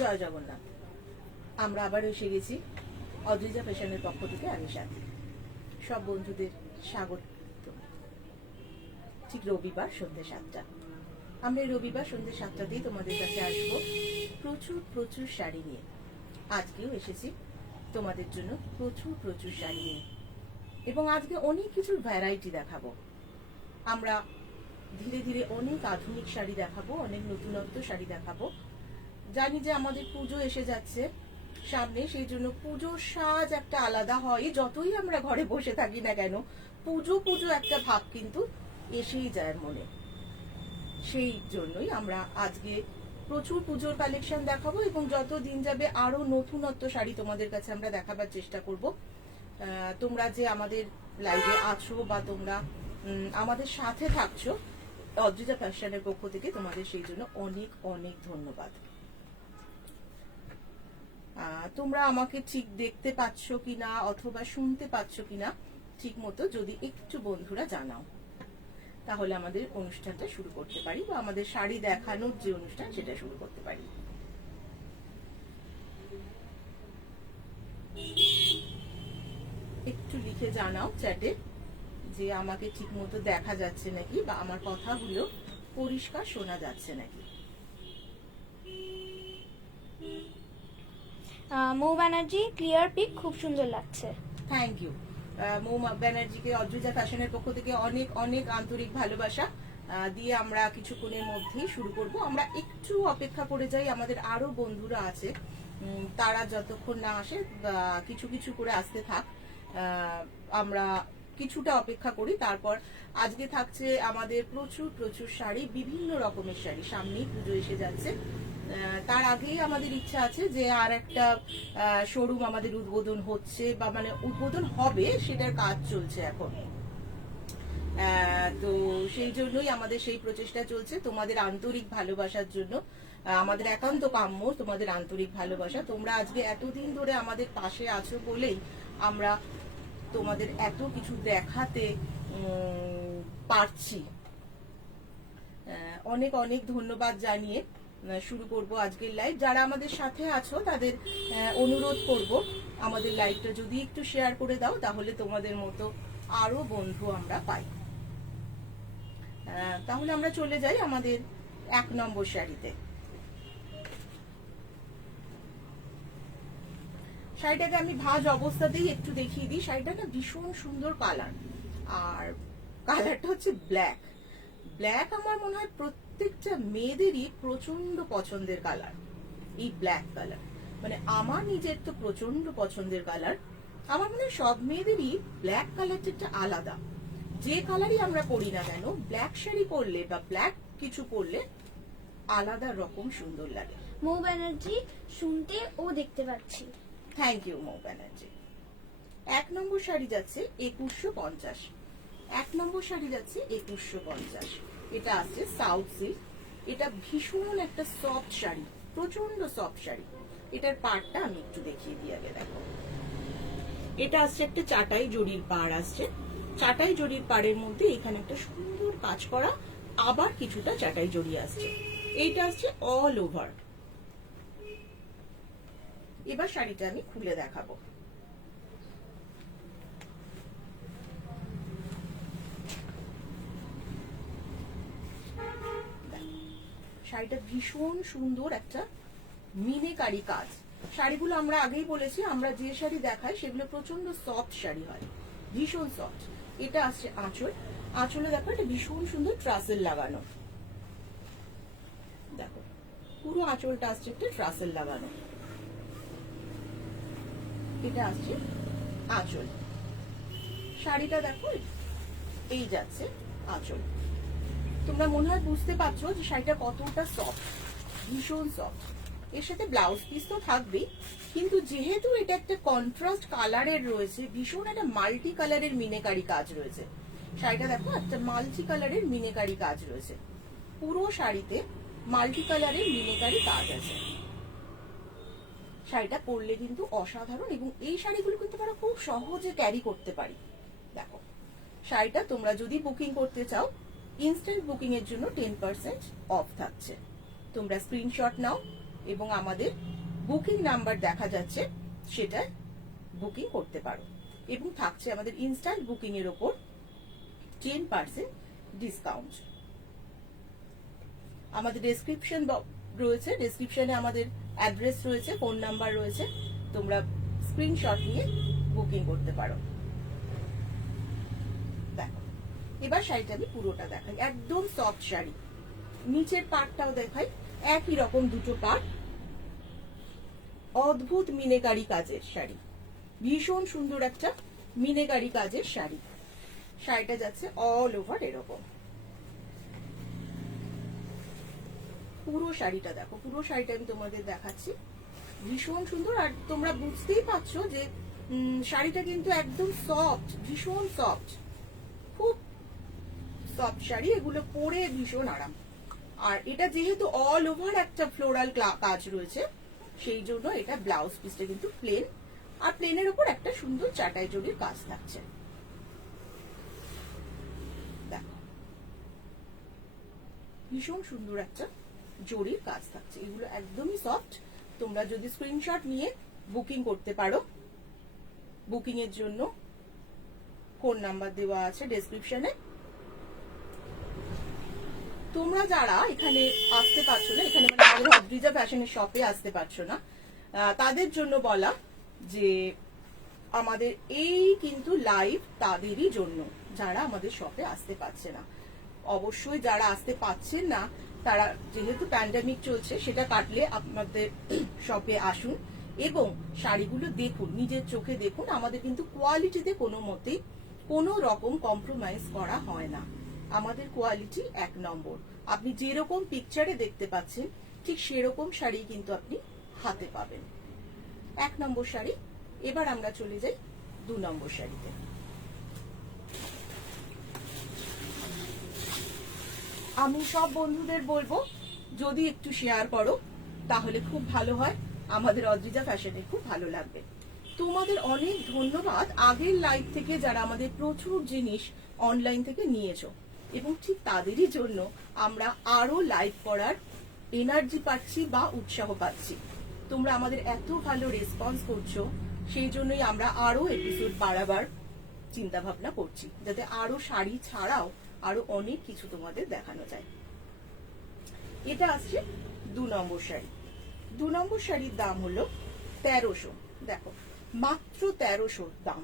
জয় জগন্নাথ। আমরা আবার এসে গেছি অদ্রিজা ফ্যাশনের পক্ষ থেকে। আমি সাথী সব বন্ধুদের স্বাগত। ঠিক রবিবার সন্ধ্যে 7টা। আমরা রবিবার সন্ধ্যে 7টাতেই তোমাদের কাছে আসবো প্রচুর প্রচুর শাড়ি নিয়ে। আজকেও এসেছি তোমাদের জন্য প্রচুর প্রচুর শাড়ি নিয়ে, এবং আজকে অনেক কিছুর ভ্যারাইটি দেখাবো। আমরা ধীরে ধীরে অনেক আধুনিক শাড়ি দেখাবো, অনেক নতুনত্ব শাড়ি দেখাবো। জানি যে আমাদের পুজো এসে যাচ্ছে সামনে, সেই জন্য পুজোর সাজ একটা আলাদা হয়। যতই আমরা ঘরে বসে থাকি না কেন, পুজো পুজো একটা ভাব কিন্তু এসেই যায় মনে। সেই জন্যই আমরা আজকে প্রচুর পুজোর কালেকশন দেখাবো, এবং যত দিন যাবে আরো নতুনত্ব শাড়ি তোমাদের কাছে আমরা দেখাবার চেষ্টা করব। তোমরা যে আমাদের লাইভে আছো বা তোমরা আমাদের সাথে থাকছো অদ্রিজা ফ্যাশনের পক্ষ থেকে, তোমাদের সেই জন্য অনেক অনেক ধন্যবাদ। তোমরা আমাকে ঠিক দেখতে পাচ্ছ কিনা অথবা শুনতে পাচ্ছ কিনা ঠিক মতো যদি একটু বন্ধুরা জানাও, তাহলে আমাদের অনুষ্ঠানটা শুরু করতে পারি, বা আমাদের শাড়ি দেখানোর যে অনুষ্ঠান সেটা শুরু করতে পারি। একটু লিখে জানাও চ্যাটে যে আমাকে ঠিক মতো দেখা যাচ্ছে নাকি, বা আমার কথাগুলো পরিষ্কার শোনা যাচ্ছে নাকি। মৌ ব্যানার্জি, ক্লিয়ার পিক, খুব সুন্দর লাগছে। থ্যাংক ইউ মৌ ব্যানার্জিকে অদ্রিজা ফ্যাশনের পক্ষ থেকে অনেক অনেক আন্তরিক ভালোবাসা দিয়ে আমরা কিছুক্ষণের মধ্যেই শুরু করব। আমরা একটু অপেক্ষা করে যাই, আমাদের আরো বন্ধুরা আছে, তারা যতক্ষণ না আসে কিছু কিছু করে আসতে থাক। আমরা কিছুটা অপেক্ষা করি, তারপর আজকে থাকছে আমাদের প্রচুর প্রচুর শাড়ি, বিভিন্ন রকমের শাড়ি। সামনেই পুজো এসে যাচ্ছে, তার আগেই আমাদের ইচ্ছা আছে যে আর একটা শোরুম আমাদের উদ্বোধন হচ্ছে, বা মানে উদ্বোধন হবে, সেটার কাজ চলছে এখন। তো সেই জন্যই আমাদের সেই প্রচেষ্টা চলছে। তোমাদের আন্তরিক ভালোবাসার জন্য আমাদের একান্ত কাম্য তোমাদের আন্তরিক ভালোবাসা। তোমরা আজকে এতদিন ধরে আমাদের পাশে আছো বলেই আমরা তোমাদের এত কিছু দেখাতে পারছি। অনেক অনেক ধন্যবাদ জানিয়ে শুরু করব আজকের লাইভ। যারা আমাদের সাথে আছো তাদের অনুরোধ করব আমাদের লাইভটা যদি একটু শেয়ার করে দাও, তাহলে তোমাদের মতো আরো বন্ধু আমরা পাই। তাহলে আমরা চলে যাই আমাদের 1 নম্বর শাড়িতে। শাড়িটাকে আমি ভাঁজ অবস্থাতেই একটু দেখিয়ে দিই। শাড়িটা না ভীষণ সুন্দর কালার, আর কালারটা হচ্ছে ব্ল্যাক। ব্ল্যাক আমার মনে হয় প্রত্যেকটা মেয়েদেরই প্রচন্ড পছন্দের কালার, এই ব্ল্যাক কালার। মানে আমার নিজের তো প্রচন্ড পছন্দের কালার। আমার মনে হয় সব মেয়েদেরই ব্ল্যাক কালারটা একটা আলাদা। যে কালারই আমরা পরি না কেন, ব্ল্যাক শাড়ি পরলে বা ব্ল্যাক কিছু পরলে আলাদা রকম সুন্দর লাগে। মৌ ব্যানার্জি, শুনতে ও দেখতে পাচ্ছি। থ্যাংক ইউ মৌ ব্যানার্জি। 1 নম্বর শাড়ি যাচ্ছে 2150। 1 নম্বর শাড়ি যাচ্ছে 2150। এটা আছে সাউথ সিল্ক। এটা ভীষণ একটা সফট শাড়ি, প্রচন্ড সফট শাড়ি। এটার পাড়টা আমি একটু দেখিয়ে দিই আগে। দেখো, এটা আসছে একটা চাটাই জরির পাড় আসছে। চাটাই জরির পাড়ের মধ্যে এখানে একটা সুন্দর কাজ করা, আবার কিছুটা চাটাই জড়ি আসছে। এইটা আসছে অল ওভার। এবার শাড়িটা আমি খুলে দেখাবো। শাড়িটা ভীষণ সুন্দর একটা মিনেকারি কাজ। শাড়িগুলো আমরা আগেই বলেছি, আমরা যে শাড়ি দেখাই সেগুলো প্রচন্ড সফট শাড়ি হয়, ভীষণ সফট। এটা আসছে আঁচল। আঁচলে দেখো এটা ভীষণ সুন্দর ট্রাসেল লাগানো। দেখো পুরো আঁচলটা আসছে একটা ট্রাসেল লাগানো। এটা আসছে আঁচল। শাড়িটা দেখো এই যাচ্ছে আঁচল। তোমরা মনে হয় বুঝতে পারছো যে শাড়িটা কতটা সফট, ভীষণ সফট। এর সাথে ব্লাউজ পিস তো থাকবেই, কিন্তু যেহেতু এটা একটা কন্ট্রাস্ট কালারের রয়েছে, ভীষণ একটা মাল্টি কালারের মিনেকারি কাজ রয়েছে। শাড়িটা দেখো একটা মাল্টি কালারের মিনেকারি কাজ রয়েছে, পুরো শাড়িতে মাল্টি কালারের মিনেকারি কাজ আছে। শাড়িটা পরলে কিন্তু অসাধারণ, এবং এই শাড়িগুলো কিন্তু আমরা খুব সহজে ক্যারি করতে পারি। দেখো শাড়িটা তোমরা যদি বুকিং করতে চাও, ইনস্ট্যান্ট বুকিং এর জন্য 10% অফ থাকছে। তোমরা স্ক্রিনশট নাও, এবং আমাদের বুকিং নাম্বার দেখা যাচ্ছে, সেটা বুকিং করতে পারো। এবং থাকছে আমাদের ইনস্ট্যান্ট বুকিং এর ওপর 10% ডিসকাউন্ট। আমাদের ডেসক্রিপশন রয়েছে, ডেসক্রিপশনে আমাদের অ্যাড্রেস রয়েছে, ফোন নাম্বার রয়েছে, তোমরা স্ক্রিনশট নিয়ে বুকিং করতে পারো। দেখো, এবার শাড়িটা আমি পুরোটা দেখাই। একদম সফট শাড়ি, নিচের পাটটাও দেখাই, একই রকম দুটো পাট, অদ্ভুত মিনেকারি কাজের শাড়ি, ভীষণ সুন্দর একটা মিনেকারি কাজের শাড়ি। শাড়িটা যাচ্ছে অল ওভার এরকম। পুরো শাড়িটা দেখো, পুরো শাড়িটা আমি তোমাদের দেখাচ্ছি, ভীষণ সুন্দর। আর তোমরা বুঝতেই পারছো যে শাড়িটা কিন্তু একদম সফট, ভীষণ সফট, খুব সফট শাড়ি। এগুলো পরে ভীষণ আরাম। আর এটা যেহেতু অল ওভার একটা ফ্লোরাল কাজ রয়েছে, সেই জন্য এটা ব্লাউজ পিসটা কিন্তু প্লেন, আর প্লেনের উপর একটা সুন্দর চাটাই জরির কাজ থাকছে। দেখো, ভীষণ সুন্দর একটা জরির কাজ থাকছে। এগুলো একদমই সফট। তোমরা যদি স্ক্রিনশট নিয়ে বুকিং করতে পারো, বুকিং এর জন্য ফোন নাম্বার দেওয়া আছে ডেসক্রিপশনে। তোমরা যারা এখানে আসতে পারছো না, এখানে মানে আমাদের অদ্রিজা ফ্যাশনের শপে আসতে পারছো না, তাদের জন্য বলা যে আমাদের এই কিন্তু লাইভ তাদেরই জন্য, যারা আমাদের শপে আসতে পারছে না। অবশ্যই যারা আসতে পারছেন না, তারা যেহেতু প্যান্ডামিক চলছে, সেটা কাটলে আপনাদের শপে আসুন এবং শাড়িগুলো দেখুন, নিজের চোখে দেখুন। আমাদের কিন্তু কোয়ালিটিতে কোনো মতেই কোনো রকম কম্প্রোমাইজ করা হয় না। আমাদের কোয়ালিটি 1 নম্বর। আপনি যেরকম পিকচারে দেখতে পাচ্ছেন, ঠিক সেরকম শাড়ি কিন্তু আপনি হাতে পাবেন। 1 নম্বর শাড়ি। এবার আমরা চলে যাই 2 নম্বর শাড়িতে। আমি সব বন্ধুদের বলবো, যদি একটু শেয়ার করো তাহলে খুব ভালো হয়, আমাদের অদ্রিজা ফ্যাশনে খুব ভালো লাগবে। তোমাদের অনেক ধন্যবাদ আগের লাইভ থেকে যারা আমাদের প্রচুর জিনিস অনলাইন থেকে নিয়েছো, এবং ঠিক তাদেরই জন্য আমরা আরো লাইভ করার এনার্জি পাচ্ছি বা উৎসাহ পাচ্ছি। তোমরা আমাদের এত ভালো রেসপন্স করছো, সেই জন্যই আমরা আরো এপিসোড বাড়াবার চিন্তা ভাবনা করছি, যাতে আরো শাড়ি ছাড়াও আরো অনেক কিছু তোমাদের দেখানো যায়। এটা আসছে 2 নম্বর শাড়ি। 2 নম্বর শাড়ির দাম হলো 1300। দেখো, মাত্র 1300 দাম,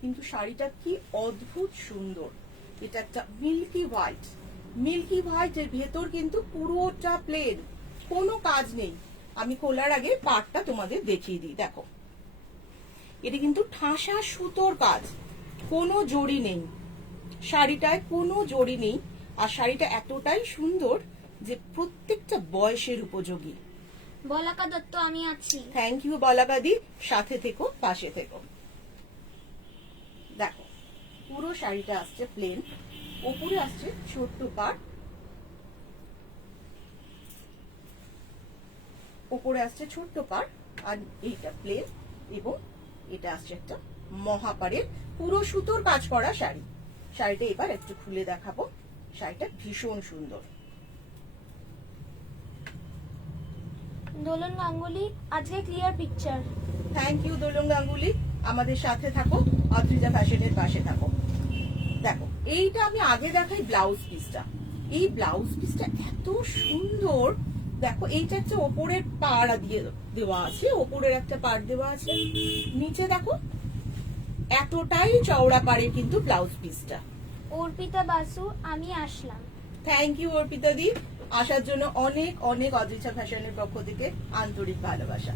কিন্তু শাড়িটা কি অদ্ভুত সুন্দর। এটা একটা মিল্কি হোয়াইট, মিল্কি হোয়াইট এর ভেতর কিন্তু পুরোটা প্লেন, কোনো কাজ নেই। আমি খোলার আগে পাটটা তোমাদের দেখিয়ে দিই। দেখো, এটা কিন্তু ঠাসা সুতোর কাজ, কোনো জড়ি নেই শাড়িটায়, কোনো জড়ি নেই। আর শাড়িটা এতটাই সুন্দর যে প্রত্যেকটা বয়সের উপযোগী। বলাকা দত্ত, আমি আছি। থ্যাংক ইউ বলাকাদি, সাথে থেকো, পাশে থেকো। দেখো, পুরো শাড়িটা আসছে প্লেন, ওপরে আসছে ছোট্ট পাড়, ওপরে আসছে ছোট্ট পাড়, আর এইটা প্লেন, এবং এটা আসছে একটা মহাপাড়ের পুরো সুতোর কাজ করা শাড়ি। শাড়িটা এবার একটু খুলে দেখাবো। শাড়িটা ভীষণ সুন্দর। দোলন গাঙ্গুলি, আজকে ক্লিয়ার পিকচার। থ্যাংক ইউ দোলন গাঙ্গুলি, আমাদের সাথে থাকো, অদ্রিজা ফ্যাশনের পাশে থাকো। দেখো, এইটা আমি আগে দেখাই ব্লাউজ পিসটা। এই ব্লাউজ পিসটা এত সুন্দর। দেখো, এইটা একটা ওপরের পাড় দিয়ে দেওয়া আছে, ওপরের একটা পাড় দেওয়া আছে, নিচে দেখো এতটাই চওড়া পাড়ের কিন্তু ব্লাউজ পিসটা। অর্পিতা বাসু, আমি আসলাম। থ্যাংক ইউ অর্পিতা দি, আসার জন্য অনেক অনেক অদ্রিজা ফ্যাশনের পক্ষ থেকে আন্তরিক ভালোবাসা।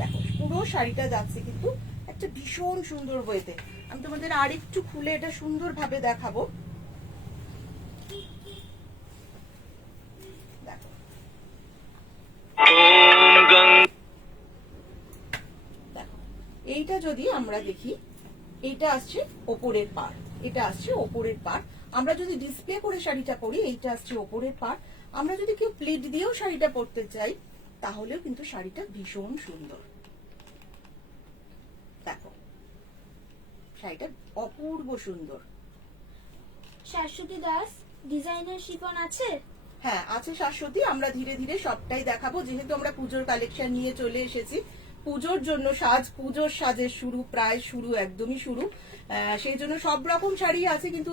দেখো, পুরো শাড়িটা যাচ্ছে কিন্তু একটা ভীষণ সুন্দর ওয়েতে। আমি তোমাদের আরেকটু খুলে এটা সুন্দর ভাবে দেখাবো। দেখো, দেখো, এইটা যদি আমরা দেখি, এইটা আসছে ওপরের পাড়, এটা আসছে ওপরের পাড়। আমরা যদি ডিসপ্লে করে শাড়িটা পরি, এইটা আসছে ওপরের পাড়। আমরা যদি কেউ প্লিট দিয়েও শাড়িটা পরতে চাই, তাহলেও কিন্তু শাড়িটা ভীষণ সুন্দর। দেখো, শাড়িটা অপূর্ব সুন্দর। শাশ্বতী দাস, ডিজাইনার শিফন আছে? হ্যাঁ আছে শাশ্বতী, আমরা ধীরে ধীরে সবটাই দেখাবো, যেহেতু আমরা পুজোর কালেকশন নিয়ে চলে এসেছি। পুজোর জন্য সাজ, পুজোর সাজের শুরু, প্রায় শুরু, একদমই শুরু। সেই জন্য সব রকম শাড়ি আছে, কিন্তু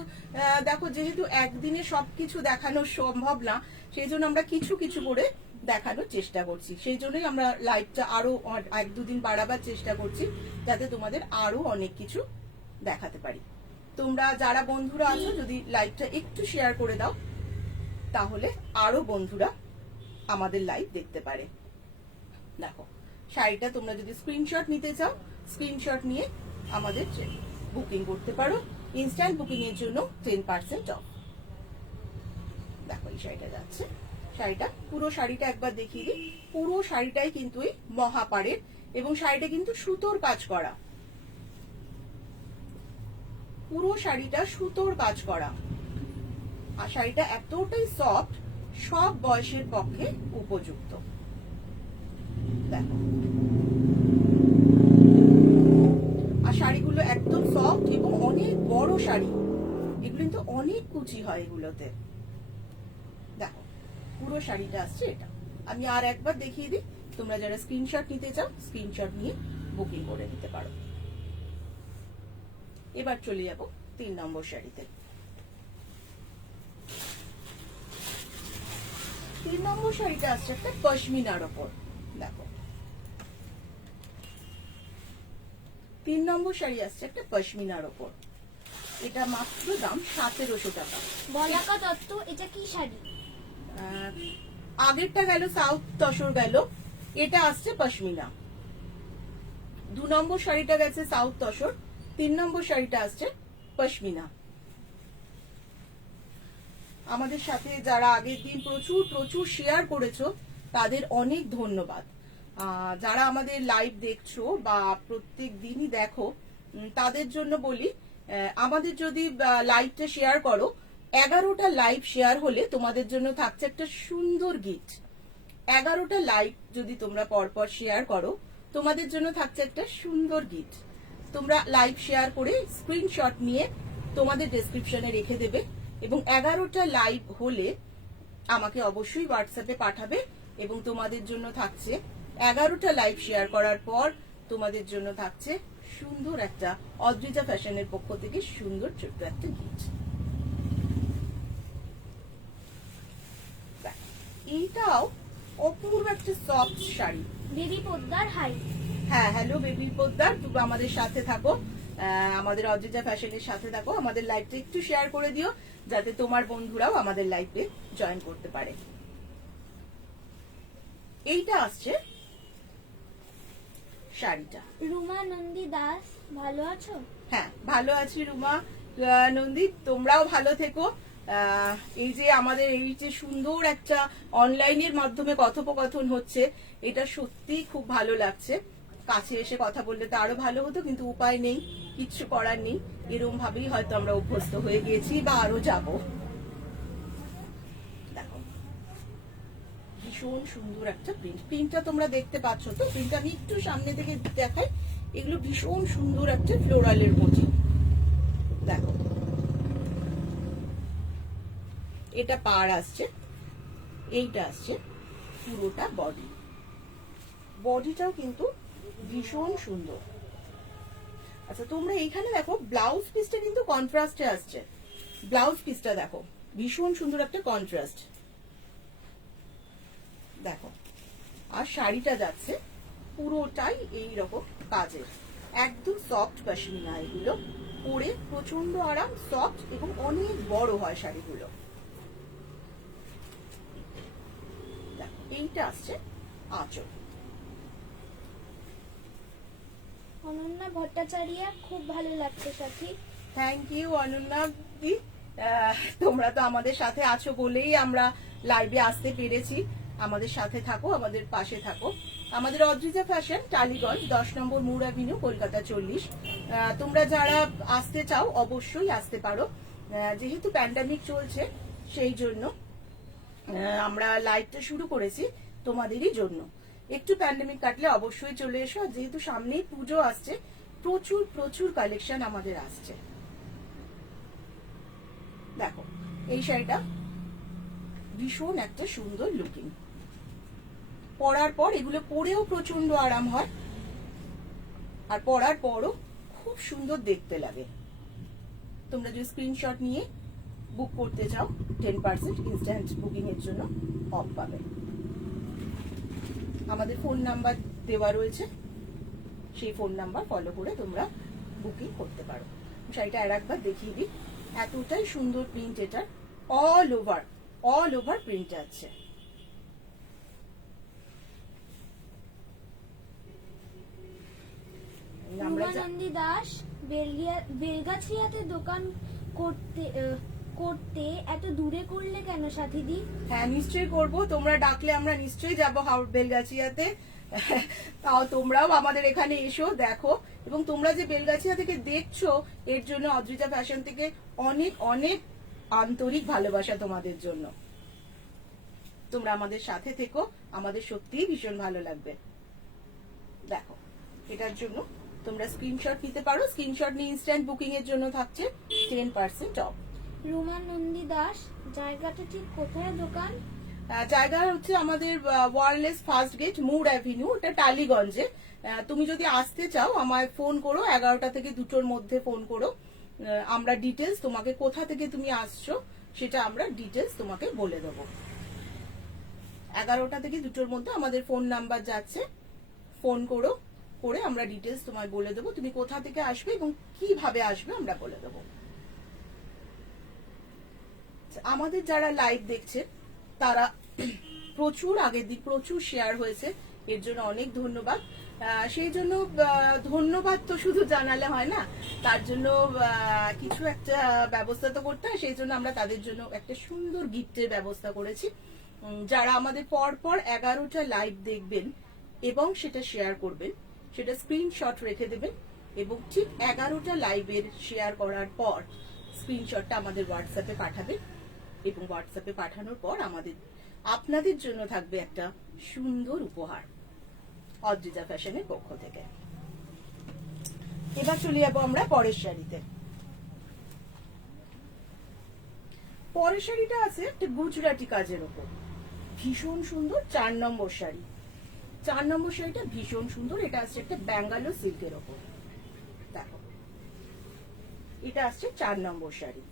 দেখো যেহেতু একদিনে সবকিছু দেখানো সম্ভব না, সেই জন্য আমরা কিছু কিছু করে দেখানোর চেষ্টা করছি। সেই জন্যই আমরা লাইভটা আরো 1-2 দিন বাড়াবার চেষ্টা করছি, যাতে তোমাদের আরো অনেক কিছু দেখাতে পারি। তোমরা যারা বন্ধুরা আছো, যদি লাইভটা একটু শেয়ার করে দাও, তাহলে আরো বন্ধুরা আমাদের লাইভ দেখতে পারে। দেখো শাড়িটা তোমরা যদি স্ক্রিনশট নিতে চাও, স্ক্রিনশট নিয়ে আমাদের বুকিং করতে পারো। ইনস্ট্যান্ট বুকিং এর জন্য 10% অফ। দেখো এই শাড়িটা যাচ্ছে। শাড়িটা, পুরো শাড়িটা একবার দেখিয়ে দিই। পুরো শাড়িটাই কিন্তু এই মহাপাড়ের, এবং শাড়িটা কিন্তু সুতোর কাজ করা। পুরো শাড়িটা সুতোর কাজ করা, আর শাড়িটা এতটাই সফট, সব বয়সের পক্ষে উপযুক্ত। দেখো, আর শাড়িগুলো একদম সফট এবং অনেক বড় শাড়ি, এগুলো কিন্তু অনেক কুচি হয় এগুলোতে। দেখো পুরো শাড়িটা আসছে এটা। আমি আর একবার দেখিয়ে দিই, তোমরা যারা স্ক্রিনশট নিতে চাও, স্ক্রিনশট নিয়ে বুকিং করে নিতে পারো। এবার চলে যাব 3 নম্বর শাড়িতে। 3 নম্বর শাড়িটা আসছে একটা পশমিনার ওপর। দেখো 3 নম্বর শাড়ি আসছে একটা পশমিনার ওপর। এটা মাত্র দাম 1700 টাকা। বলাকা দত্ত, এটা কি শাড়ি? আগেরটা গেল সাউথ তসর গেল, এটা আসছে পশমিনা। 2 নম্বর শাড়িটা গেছে সাউথ তসর, 3 নম্বর শাড়িটা আসছে পশমিনা। আমাদের সাথে যারা আগের দিন প্রচুর প্রচুর শেয়ার করেছো, তাদের অনেক ধন্যবাদ। যারা আমাদের লাইভ দেখছো বা প্রত্যেক দিনই দেখো, তাদের জন্য বলি, আমাদের যদি লাইভটা শেয়ার করো, 11টা লাইভ শেয়ার হলে তোমাদের জন্য থাকছে একটা সুন্দর গিফট। 11টা লাইভ যদি তোমরা পরপর শেয়ার করো, তোমাদের জন্য থাকছে একটা সুন্দর গিফট। তোমরা লাইভ শেয়ার করে স্ক্রিনশট নিয়ে তোমাদের ডেসক্রিপশনে রেখে দেবে, এবং 11টা লাইভ হলে আমাকে অবশ্যই হোয়াটসঅ্যাপে পাঠাবে, এবং তোমাদের জন্য থাকছে 11টা লাইভ শেয়ার করার পর তোমাদের জন্য থাকছে সুন্দর একটা অদ্রিজা ফ্যাশনের পক্ষ থেকে সুন্দর ছোট্ট একটা গিফট। এইটাও অপূর্ব একটা soft sari. Baby Poddar, hi. হ্যাঁ, হ্যালো বেবি পোদ্দার, তুমি আমাদের সাথে থাকো, আমাদের অদ্রিজা ফ্যাশনের সাথে থাকো। আমাদের লাইভটা একটু শেয়ার করে দিও, যাতে তোমার বন্ধুরাও আমাদের লাইভে জয়েন করতে পারে। এইটা আসছে শাড়িটা। রুমা নন্দী দাস, ভালো আছো? হ্যাঁ ভালো আছি রুমা নন্দী, তোমরাও ভালো থেকো। এই যে আমাদের এই যে সুন্দর একটা অনলাইনের মাধ্যমে কথোপকথন হচ্ছে, এটা সত্যি খুব ভালো লাগছে। কাছে এসে কথা বললে তো আরো ভালো হতো, কিন্তু উপায় নেই, কিচ্ছু করার নেই। এরকম ভাবেই হয়তো আমরা অভ্যস্ত হয়ে গিয়েছি, বা আরো যাব। দেখো ভীষণ সুন্দর একটা প্রিন্ট। প্রিন্টটা তোমরা দেখতে পাচ্ছ তো? প্রিন্টটা আমি একটু সামনে থেকে দেখাই। এগুলো ভীষণ সুন্দর একটা ফ্লোরালের মোটিভ। দেখো এটা পাড় আসছে, এইটা আসছে পুরোটা বডি। বডিটাও কিন্তু ভীষণ সুন্দর। আচ্ছা তোমরা এইখানে দেখো ব্লাউজ পিসটা কিন্তু কন্ট্রাস্টে আসছে। ব্লাউজ পিসটা দেখো ভীষণ সুন্দর একটা কন্ট্রাস্ট। দেখো, আর শাড়িটা যাচ্ছে পুরোটাই এই রকম কাজের, একদম সফট পশমিনা। এগুলো পরে প্রচন্ড আরাম, সফট এবং অনেক বড় হয় শাড়িগুলো। দেখো এইটা আসছে আঁচল। অনন্যা ভট্টাচার্য, খুব ভালো লাগছে সাথী। থ্যাংক ইউ অনন্যা দি, তোমরা তো আমাদের সাথে আছো বলেই আমরা লাইভে আসতে পেরেছি। আমাদের সাথে থাকো, আমাদের পাশে থাকো। আমাদের অদ্রিজা ফ্যাশন, টালিগঞ্জ 10 নম্বর মুর অ্যাভিনিউ, কলকাতা 40। তোমরা যারা আসতে চাও অবশ্যই আসতে পারো। যেহেতু প্যান্ডামিক চলছে, সেই জন্য আমরা লাইভটা শুরু করেছি তোমাদেরই জন্য। একটু প্যান্ডামিক কাটলে অবশ্যই চলে এসো। যেহেতু সামনেই পুজো আসছে, প্রচুর প্রচুর কালেকশন আমাদের আসছে। দেখো এই শাড়িটা ভীষণ একটা সুন্দর লুকিং। পরার পর এগুলো পরেও প্রচন্ড আরাম হয়, আর পরার পরও খুব সুন্দর দেখতে লাগে। তোমরা যদি স্ক্রিনশট নিয়ে বুক করতে চাও 10% ইনস্ট্যান্ট বুকিং এর জন্য অফ পাবে। আমাদের ফোন নাম্বার দেওয়া রয়েছে, সেই ফোন নাম্বার ফলো করে তোমরা বুকিং করতে পারো। শাড়িটা আর একবার দেখিয়ে দিই, এতটাই সুন্দর প্রিন্ট, এটা অল ওভার প্রিন্ট আছে। রুমানন্দী দাস বেলগাছিয়াতে দোকান করতে এত দূরে করলে কেন সাথীদি? হ্যাঁ, নিশ্চয়ই করব। তোমরা ডাকলে আমরা নিশ্চয়ই যাবো বেলগাছিয়াতে। তাও তোমরাও আমাদের এখানে এসো, দেখো। এবং তোমরা যে বেলগাছিয়া থেকে দেখছো, এর জন্য অদ্রিজা ফ্যাশন থেকে অনেক অনেক আন্তরিক ভালোবাসা তোমাদের জন্য। তোমরা আমাদের সাথে থেকো, আমাদের সত্যিই ভীষণ ভালো লাগবে। দেখো, এটার জন্য তোমরা স্ক্রিনশট নিতে পারো। স্ক্রিনশট নিয়ে ইনস্ট্যান্ট বুকিং এর জন্য থাকছে 10% অফ। রুমা নন্দী দাস, জায়গাটা ঠিক কোথায় দোকান? জায়গা হচ্ছে আমাদের ওয়ারলেস ফার্স্ট গেট, মুর অ্যাভিনিউ, এটা টালিগঞ্জে। তুমি যদি আসতে চাও আমায় ফোন করো, 11টা থেকে 2টোর মধ্যে ফোন করো। আমরা ডিটেলস তোমাকে, কোথা থেকে তুমি আসছো সেটা আমরা ডিটেলস তোমাকে বলে দেবো। 11টা থেকে 2টোর মধ্যে আমাদের ফোন নাম্বার যাচ্ছে, ফোন করো, করে আমরা ডিটেলস তোমায় বলে দেবো তুমি কোথা থেকে আসবে এবং কিভাবে আসবে আমরা বলে দেবো। আমাদের যারা লাইভ দেখছে তারা প্রচুর, আগের দিন প্রচুর শেয়ার হয়েছে, এর জন্য অনেক ধন্যবাদ। সেই জন্য ধন্যবাদ তো শুধু জানালে হয় না, তার জন্য কিছু একটা ব্যবস্থা তো করতে হয়। সেই জন্য আমরা তাদের জন্য একটা সুন্দর গিফটের ব্যবস্থা করেছি। যারা আমাদের পরপর 11টা লাইভ দেখবেন এবং সেটা শেয়ার করবেন, সেটা স্ক্রিনশট রেখে দেবেন এবং ঠিক 11টা লাইভের শেয়ার করার পর স্ক্রিনশটটা আমাদের হোয়াটসঅ্যাপে পাঠাবেন এবং হোয়াটসঅ্যাপে পাঠানোর পর আপনাদের জন্য থাকবে একটা সুন্দর উপহার অদ্রিজা ফ্যাশনের পক্ষ থেকে। এবার চলে যাবো আমরা পরের শাড়িতে। পরের শাড়িটা আছে একটা গুজরাটি কাজের উপর, ভীষণ সুন্দর 4 নম্বর শাড়ি। 4 নম্বর শাড়িটা ভীষণ সুন্দর, এটা আসছে একটা ব্যাঙ্গালোর সিল্কের ওপর। দেখো, এটা আসছে 4 নম্বর শাড়ি।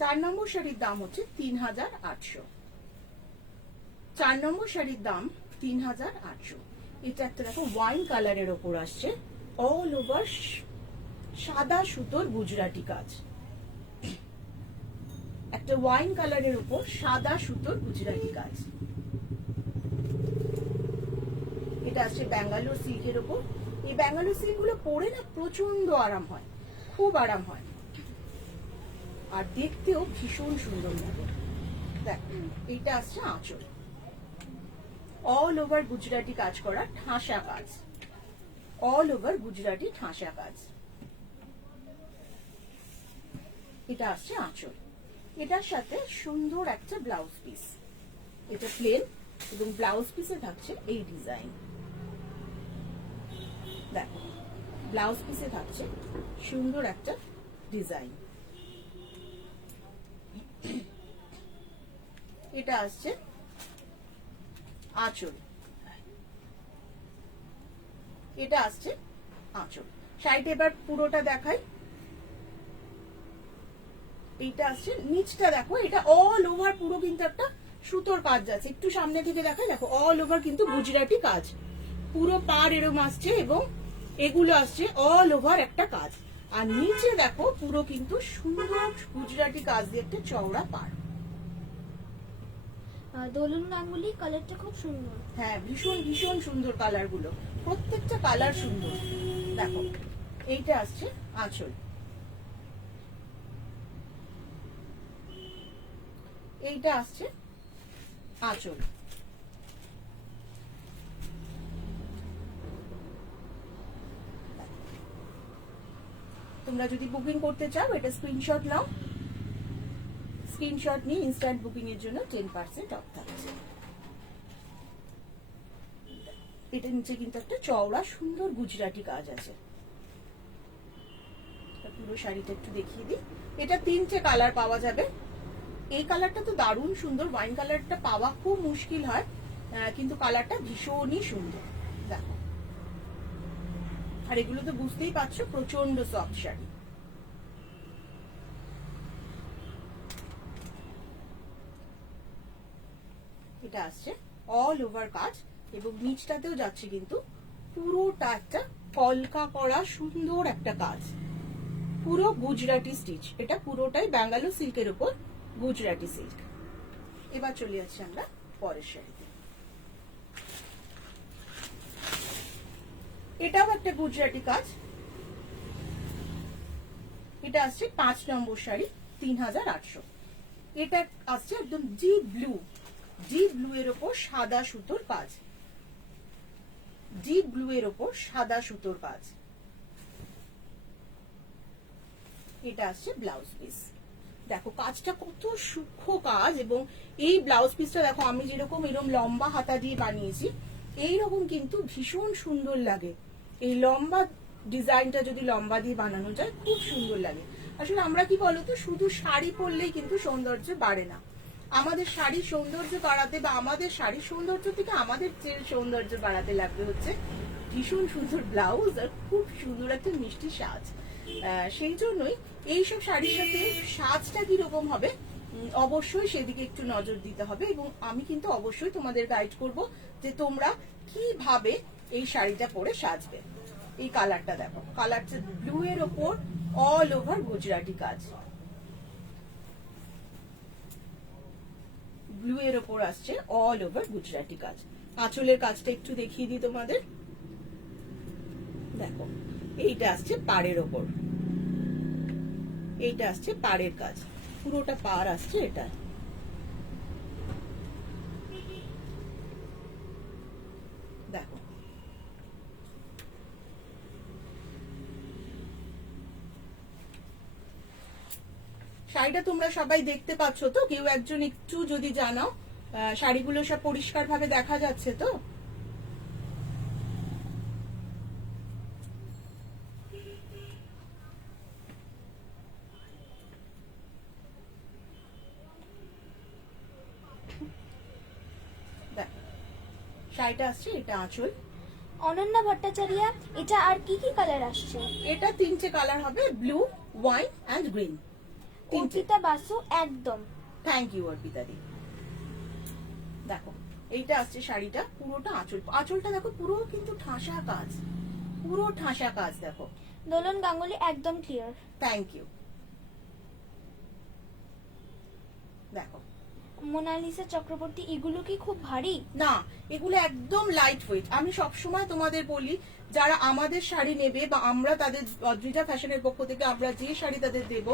4 নম্বর শাড়ির দাম হচ্ছে 3800। 4 নম্বর শাড়ির দাম 3800। এটা একটা দেখো ওয়াইন কালারের ওপর আসছে, অল ওভার সাদা সুতোর গুজরাটি কাজ। একটা ওয়াইন কালারের উপর সাদা সুতোর গুজরাটি কাজ। এটা আসছে ব্যাঙ্গালোর সিল্কের ওপর। এই ব্যাঙ্গালোর সিল্ক গুলো পরে না প্রচন্ড আরাম হয়, খুব আরাম হয়, আর দেখতেও ভীষণ সুন্দর লাগে। দেখ, এইটা আসছে আঁচল, অল ওভার গুজরাটি কাজ করা, ঠাসা কাজ, অল ওভার গুজরাটি ঠাসা কাজ। এটা আসছে আঁচল, এটার সাথে সুন্দর একটা ব্লাউজ পিস। এটা প্লেন এবং ব্লাউজ পিসে থাকছে এই ডিজাইন। দেখো, ব্লাউজ পিসে থাকছে সুন্দর একটা ডিজাইন। এটা আসছে আঁচল, এটা আসছে আঁচল। শাড়িটা এবার পুরোটা দেখাই। এইটা আসছে নিচটা, দেখো এটা অল ওভার পুরো কিন্তু একটা সুতোর কাজ যাচ্ছে। একটু সামনে থেকে দেখাই, দেখো অল ওভার কিন্তু গুজরাটি কাজ, পুরো পার এরম আসছে এবং এগুলো আসছে অল ওভার একটা কাজ। আর নিচে দেখো পুরো কিন্তু সুন্দর গুজরাটি কাজ দিয়ে একটা চওড়া পার। দোলন গাঙ্গুলি, কালারটা খুব সুন্দর। হ্যাঁ, ভীষণ ভীষণ সুন্দর কালার গুলো, প্রত্যেকটা কালার সুন্দর। দেখো, এইটা আসছে আঁচল, এইটা আসছে আঁচল। তোমরা যদি বুকিং করতে চাও এটা স্ক্রিনশট নাও, স্ক্রিনশট নিয়ে ইনস্ট্যান্ট বুকিং এর জন্য 10% অফ থাকছে। এটা নিচে কিন্তু একটা চওড়া সুন্দর গুজরাটি কাজ আছে। পুরো শাড়িটা একটু দেখিয়ে দিই। এটা 3টে কালার পাওয়া যাবে, এই কালারটা তো দারুণ সুন্দর, ওয়াইন কালারটা পাওয়া খুব মুশকিল হয়, কিন্তু কালারটা ভীষণই সুন্দর। দেখো, আর এগুলো তো বুঝতেই পারছো প্রচন্ড সফট শাড়ি। এটা আসছে অল ওভার কাজ এবং নিচটাতেও যাচ্ছে কিন্তু পুরোটা একটা কলকা করা সুন্দর একটা কাজ, পুরো গুজরাটি স্টিচ। এটা পুরোটাই ব্যাঙ্গালোর সিল্কের উপর গুজরাটি সিল্ক। এবার চলে যাচ্ছি আমরা পরের শাড়িতে। এটাও একটা গুজরাটি কাজ। এটা আসছে 5 নম্বর শাড়ি, 3800। এটা আসছে একদম ডিপ ব্লু, ডিপ ব্লু এর ওপর সাদা সুতোর কাজ, ডিপ ব্লু এর ওপর সাদা সুতোর কাজ। এটা আসছে ব্লাউজ পিস। দেখো কাজটা কত সূক্ষ্ম কাজ, এবং এই ব্লাউজ পিসটা দেখো আমি যেরকম এরকম লম্বা হাতা দিয়ে বানিয়েছি, এইরকম কিন্তু ভীষণ সুন্দর লাগে। এই লম্বা ডিজাইনটা যদি লম্বা দিয়ে বানানো যায় খুব সুন্দর লাগে। আসলে আমরা কি বলতো, শুধু শাড়ি পরলেই কিন্তু সৌন্দর্য বাড়ে না। আমাদের শাড়ির সৌন্দর্য বাড়াতে বা আমাদের শাড়ির সৌন্দর্য থেকে আমাদের যে সৌন্দর্য বাড়াতে লাগবে হচ্ছে ভীষণ সুন্দর ব্লাউজ আর খুব সুন্দর একটা মিষ্টি সাজ। সেই জন্যই এইসব শাড়ির সাথে সাজটা কিরকম হবে অবশ্যই সেদিকে একটু নজর দিতে হবে, এবং আমি কিন্তু অবশ্যই তোমাদের গাইড করব যে তোমরা কিভাবে এই শাড়িটা পরে সাজবে। এই কালারটা দেখো, কালারটা ব্লু এর ওপর অল ওভার গুজরাটি কাজ, ব্লু এর ওপর আসছে অল ওভার গুজরাটি কাজ। আঁচলের কাজটা একটু দেখিয়ে দিই তোমাদের। দেখো এইটা আসছে পাড়ের ওপর, এইটা আসছে পাড়ের কাজ, পুরোটা পাড় আসছে এটা। দেখো শাড়িটা তোমরা সবাই দেখতে পাচ্ছ তো? কেউ একজন একটু যদি জানাও শাড়িগুলো সব পরিষ্কার ভাবে দেখা যাচ্ছে তো? শাড়িটা আসছে, এটা আঁচল। অনন্যা ভট্টাচার্য, এটা আর কি কি কালার আসছে? এটা 3টে কালার হবে, blue, wine and green. Arpita Basu একদম। থ্যাংক ইউ অর্পিতা দি। দেখো এইটা আসছে শাড়িটা, পুরোটা আঁচল, আঁচলটা দেখো পুরো কিন্তু ঠাসা কাজ, পুরো ঠাসা কাজ। দেখো দোলন গাঙ্গুলি একদম ক্লিয়ার। Thank you. দেখো মোনালিসা চক্রবর্তী, এগুলো কি খুব ভারী? না, এগুলো একদম লাইট ওয়েট। আমি সবসময় তোমাদের বলি, যারা আমাদের শাড়ি নেবে বা আমরা তাদের অদ্রিজা ফ্যাশনের পক্ষ থেকে আমরা যে শাড়ি তাদের দেব,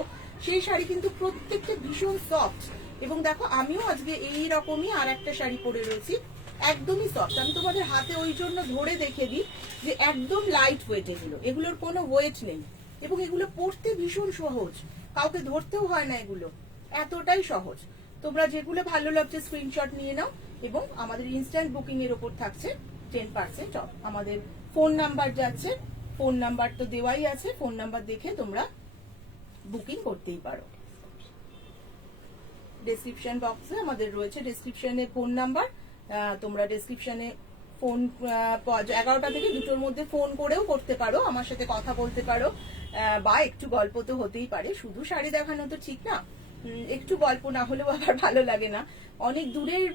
সেই শাড়ি কিন্তু প্রত্যেকটা ভীষণ সফট। এবং দেখো আমিও আজকে এই রকমই আর একটা শাড়ি পরে রয়েছি, একদমই সফট। আমি তোমাদের হাতে ওই জন্য ধরে দেখে দিই যে একদম লাইট ওয়েট এগুলো, এগুলোর কোনো ওয়েট নেই, এবং এগুলো পরতে ভীষণ সহজ, কাউকে ধরতেও হয় না, এগুলো এতটাই সহজ। তোমরা যেগুলো ভালো লাগছে স্ক্রিনশট নিয়ে নাও, এবং আমাদের ইনস্ট্যান্ট বুকিং এর উপর থাকছে 10% অফ। আমাদের ফোন নাম্বার যাচ্ছে, ফোন নাম্বার তো দেওয়াই আছে, ফোন নাম্বার দেখে তোমরা বুকিং করতেই পারো। ডেসক্রিপশন বক্সে আমাদের রয়েছে, ডেসক্রিপশনে ফোন নাম্বার, তোমরা ডেসক্রিপশনে ফোন 11টা থেকে 2টোর মধ্যে ফোন করেও করতে পারো, আমার সাথে কথা বলতে পারো, বা একটু গল্প তো হতেই পারে, শুধু শাড়ি দেখানো তো ঠিক না, একটু গল্প না হলেও আবার ভালো লাগে না। অনেক দূরের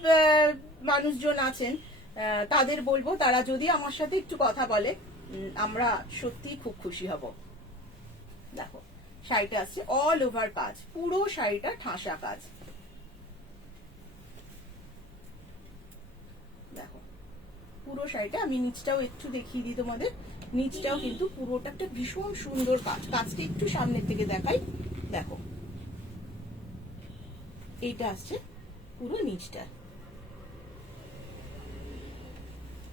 মানুষজন আছেন, তাদের বলবো তারা যদি আমার সাথে একটু কথা বলে আমরা সত্যি খুব খুশি হব। দেখো শাড়িটা আসছে অল ওভার কাজ, পুরো শাড়িটা ঠাসা কাজ। দেখো পুরো শাড়িটা, আমি নিচটাও একটু দেখিয়ে দিই তোমাদের, নিচটাও কিন্তু পুরোটা একটা ভীষণ সুন্দর কাজ। কাজটা একটু সামনের থেকে দেখাই। দেখো এইটা আসছে পুরো নিচটা,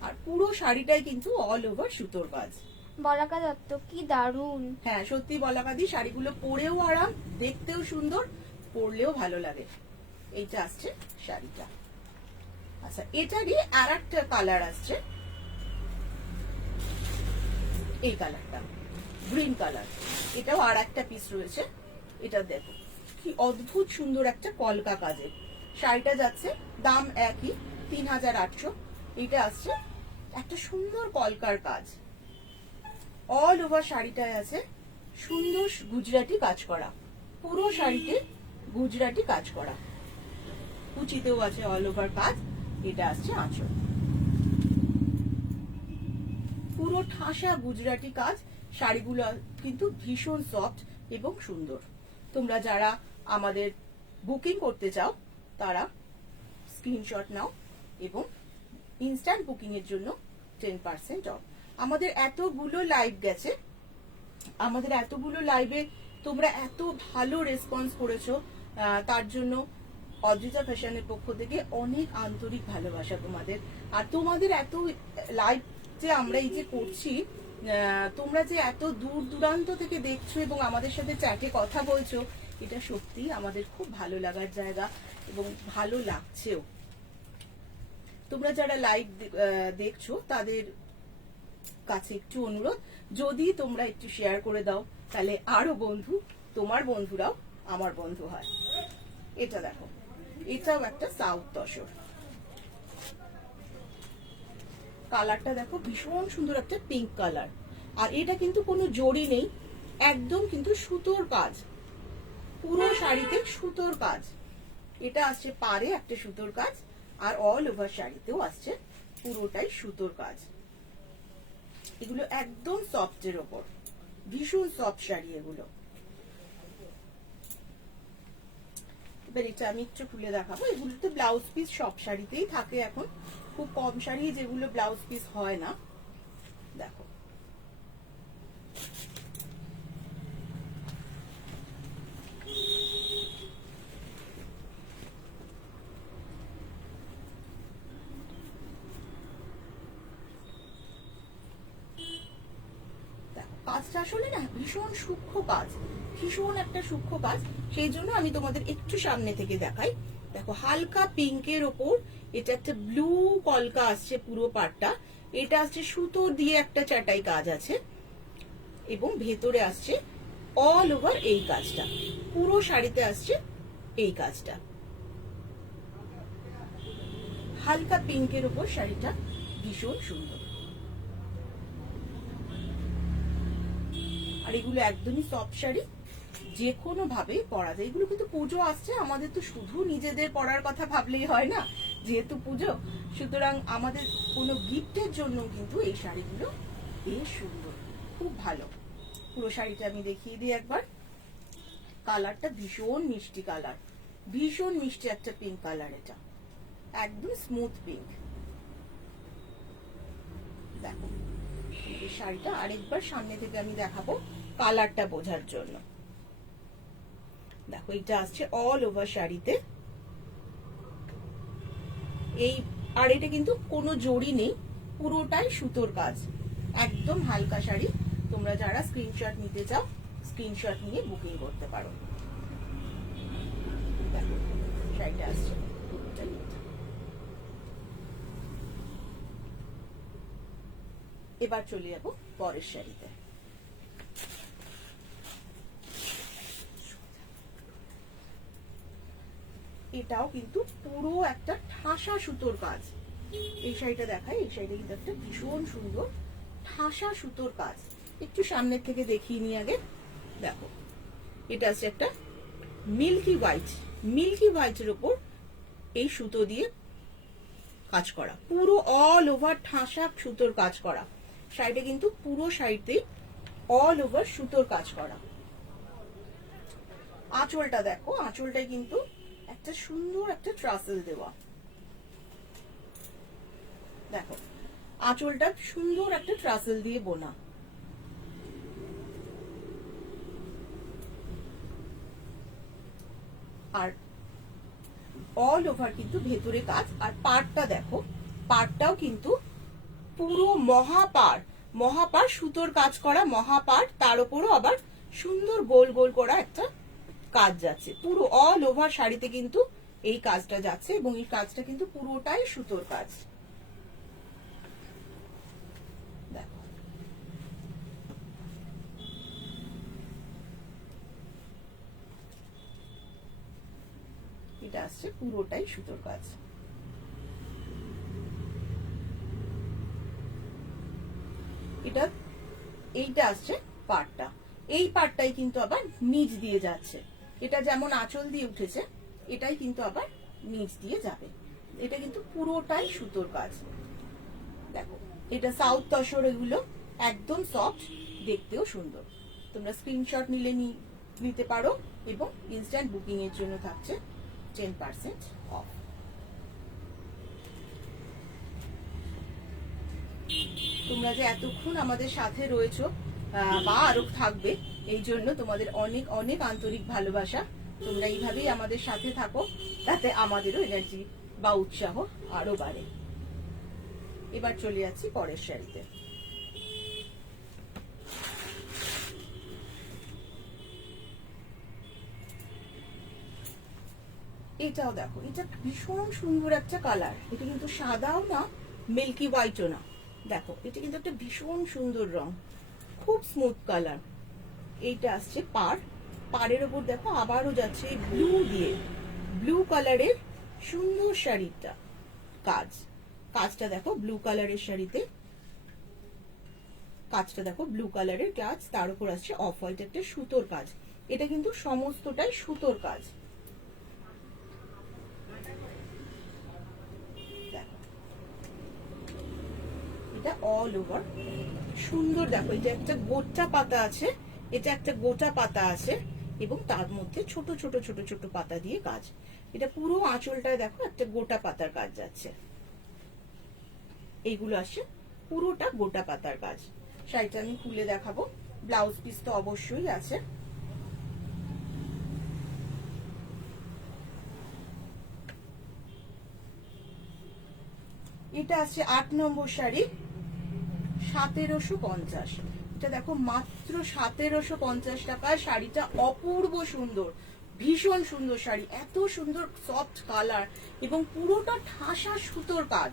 আর পুরো শাড়িটাই কিন্তু অল ওভার সুতোর কাজ। বলাকা দত্ত, কি দারুন। হ্যাঁ সত্যি বলাকাদি, শাড়িগুলো পরেও আরাম, দেখতেও সুন্দর, পরলেও ভালো লাগে। এইটা আসছে শাড়িটা। আচ্ছা এটারই আর একটা কালার আসছে, এই কালারটা গ্রিন কালার, এটাও আর একটা পিস রয়েছে। এটা দেখো কি কি অদ্ভুত সুন্দর একটা কলকা কাজের শাড়িটা যাচ্ছে, দাম একই 3800। এটা আসছে একটা সুন্দর কলকার কাজ, অল ওভার শাড়িটায় আছে সুন্দর গুজরাটি কাজ করা, পুরো শাড়িতে গুজরাটি কাজ করা, কুচিতেও আছে অল ওভার কাজ। এটা আসছে আঁচল, পুরো ঠাসা গুজরাটি কাজ। শাড়িগুলো কিন্তু ভীষণ সফট এবং সুন্দর। তোমরা যারা আমাদের বুকিং করতে চাও তারা স্ক্রিনশট নাও এবং ইনস্ট্যান্ট বুকিং এর জন্য 10% অফ। আমাদের এতগুলো লাইভ গেছে, আমাদের এতগুলো লাইভে তোমরা এত ভালো রেসপন্স করেছো, তার জন্য অদ্রিজা ফ্যাশনের পক্ষ থেকে অনেক আন্তরিক ভালোবাসা তোমাদের। আর তোমাদের এত লাইভ যে আমরা এই যে করছি, তোমরা যে এত দূর দূরান্ত থেকে দেখছো এবং আমাদের সাথে চ্যাটে কথা বলছো, এটা সত্যি আমাদের খুব ভালো লাগার জায়গা এবং ভালো লাগছেও। তোমরা যারা লাইভ দেখছো তাদের কাছে একটু অনুরোধ, যদি তোমরা একটু শেয়ার করে দাও তাহলে আরো বন্ধু, তোমার বন্ধুরাও আমার বন্ধু হয়। এটা দেখো, এটাও একটা সাউথ তসর, কালারটা দেখো ভীষণ সুন্দর একটা পিঙ্ক কালার। আর এটা কিন্তু কোনো জড়ি নেই, একদম কিন্তু সুতোর কাজ, পুরো শাড়িতে সুতোর কাজ। এটা আসছে পারে একটা সুতোর কাজ, আর অল ওভার শাড়িতেও আসছে পুরোটাই সুতোর কাজ। এগুলো একদম সফটের ওপর, ভীষণ সফট শাড়ি এগুলো। এবার এটা আমি একটু খুলে দেখাবো। এগুলো তো ব্লাউজ পিস সব শাড়িতেই থাকে এখন, খুব কম শাড়ি যেগুলো ব্লাউজ পিস হয় না। দেখো কাজটা আসলে না ভীষণ সূক্ষ্ম কাজ, ভীষণ একটা সূক্ষ্ম কাজ, সেই জন্য আমি তোমাদের একটু সামনে থেকে দেখাই। দেখো হালকা পিঙ্কের ওপর এটা একটা ব্লু কলকা আসছে পুরো পাটটা। এটা আসছে সুতো দিয়ে একটা চাটাই কাজ আছে এবং ভেতরে আসছে অল ওভার এই কাজটা, পুরো শাড়িতে আসছে এই কাজটা। হালকা পিঙ্কের ওপর শাড়িটা ভীষণ সুন্দর। আর এগুলো একদমই সফট শাড়ি, যে কোনো ভাবে পরা যায়। এগুলো কিন্তু পুজো আসছে, আমাদের তো শুধু নিজেদের পরার কথা ভাবলেই হয় না, যেহেতু পুজো, সুতরাং আমাদের কোনো গিফটের জন্য কিন্তু এই শাড়িগুলো বেশ সুন্দর, খুব ভালো। পুরো শাড়িটা আমি দেখিয়ে দিই একবার। কালারটা ভীষণ মিষ্টি কালার, ভীষণ মিষ্টি একটা পিঙ্ক কালার, এটা একদম স্মুথ পিঙ্ক। দেখো এই শাড়িটা আরেকবার সামনে থেকে আমি দেখাবো কালারটা বোঝার জন্য। দেখো এটা আসছে অল ওভার শাড়িতে এই, আর এটা কিন্তু কোনো জড়ি নেই, পুরোটাই সুতোর কাজ, একদম হালকা শাড়ি। তোমরা যারা স্ক্রিনশট নিতে চাও স্ক্রিনশট নিয়ে বুকিং করতে পারো। দেখো শাড়িটা আসছে পুরোটাই। এবার চলে যাবো পরের শাড়িতে। এটাও কিন্তু পুরো একটা ঠাসা সুতোর কাজ। এই শাড়িটা দেখাই, এই শাড়িটা কিন্তু একটা ভীষণ সুন্দর ঠাসা সুতোর কাজ। একটু সামনের থেকে দেখিয়ে নিই আগে। দেখো এটা আছে একটা মিল্কি হোয়াইট, মিল্কি হোয়াইটের উপর এই সুতো দিয়ে কাজ করা, পুরো অল ওভার ঠাসা সুতোর কাজ করা। শাড়িটা কিন্তু পুরো শাড়িতেই অল ওভার সুতোর কাজ করা। আঁচলটা দেখো, আঁচলটাই কিন্তু একটা সুন্দর একটা ট্রাসেল দেওয়া। দেখো আঁচলটা সুন্দর একটা ট্রাসেল দিয়ে বোনা। আর অল ওভার কিন্তু ভেতরে কাজ। আর পাড়টা দেখো, পাড়টাও কিন্তু পুরো মহাপাড়, মহাপাড় সুতোর কাজ করা মহাপাড়, তার উপরও আবার সুন্দর গোল গোল করা একটা কাজ যাচ্ছে। পুরো অল ওভার শাড়িতে কিন্তু এই কাজটা যাচ্ছে এবং এই কাজটা কিন্তু পুরোটাই সুতোর কাজ। দেখো আসছে পুরোটাই সুতোর কাজ। এইটা আসছে পাড়টা, এই পাড়টাই কিন্তু আবার নিচ দিয়ে যাচ্ছে। এটা যেমন আঁচল দিয়ে উঠেছে, এটাই কিন্তু আবার নিচ দিয়ে যাবে। এটা কিন্তু পুরোটাই সুতোর কাজ। দেখো এটা সাউথ তসর, এগুলো একদম সফট, দেখতেও সুন্দর। তোমরা স্ক্রিনশট নিতে পারো এবং ইনস্ট্যান্ট বুকিং এর জন্য থাকছে 10% অফ। তোমরা যে এতক্ষণ আমাদের সাথে রয়েছো বা আরো থাকবে, এই জন্য তোমাদের অনেক অনেক আন্তরিক ভালোবাসা। তোমরা এইভাবেই আমাদের সাথে থাকো, তাতে আমাদেরও এনার্জি বা উৎসাহ আরো বাড়ে। এবার চলে যাচ্ছি পরের শাড়িতে। এটাও দেখো, এটা ভীষণ সুন্দর একটা কালার। এটা কিন্তু সাদাও না, মিল্কি হোয়াইটও না। দেখো এটা কিন্তু একটা ভীষণ সুন্দর রং, খুব স্মুথ কালার। এইটা আসছে পাড়ের ওপর দেখো আবারও যাচ্ছে ব্লু দিয়ে, ব্লু কালারের সুন্দর শাড়িটা কাজটা দেখো ব্লু কালারের শাড়িতে, কাজটা দেখো ব্লু কালারের কাজ, তার উপর আসছে অফ হোয়াইট একটা সুতোর কাজ। এটা কিন্তু সমস্তটাই সুতোর কাজ। এটা অল ওভার সুন্দর। দেখো এটা একটা গোটা পাতা আছে, এটা একটা গোটা পাতা আছে এবং তার মধ্যে ছোট ছোট ছোট ছোট পাতা দিয়ে কাজ। এটা পুরো আঁচলটায় দেখো একটা গোটা পাতার কাজ যাচ্ছে। এইগুলো আসছে পুরোটা গোটা পাতার কাজ। শাড়িটা আমি খুলে দেখাবো। ব্লাউজ পিস তো অবশ্যই আছে। এটা আছে 8 নম্বর শাড়ি, 1750। এটা দেখো মাত্র 1750 টাকায় শাড়িটা অপূর্ব সুন্দর, ভীষণ সুন্দর শাড়ি। এত সুন্দর সফট কালার এবং পুরোটা ঠাসা সুতোর কাজ,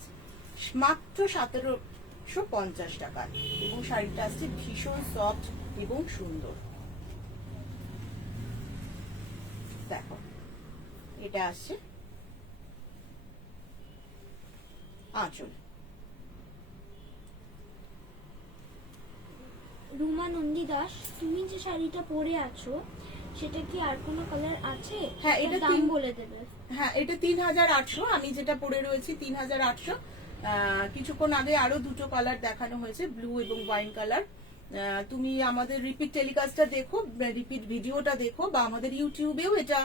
মাত্র 1750 টাকায়। এবং শাড়িটা আসছে ভীষণ সফট এবং সুন্দর। দেখো এটা আসছে আঁচল। রুমা নন্দী দাস, তুমি যে শাড়িটা পরে আছো সেটা কি আর কোনো কালার আছে? হ্যাঁ, এটা দাম বলে দেবে। হ্যাঁ, এটা 3800। আমি যেটা পরে রয়েছি 3800। কিছুক্ষণ আগে আরো দুটো কালার দেখানো হয়েছে, ব্লু এবং ওয়াইন কালার। তুমি আমাদের রিপিট টেলিকাস্টটা দেখো, রিপিট ভিডিওটা দেখো, বা আমাদের ইউটিউবেও এটা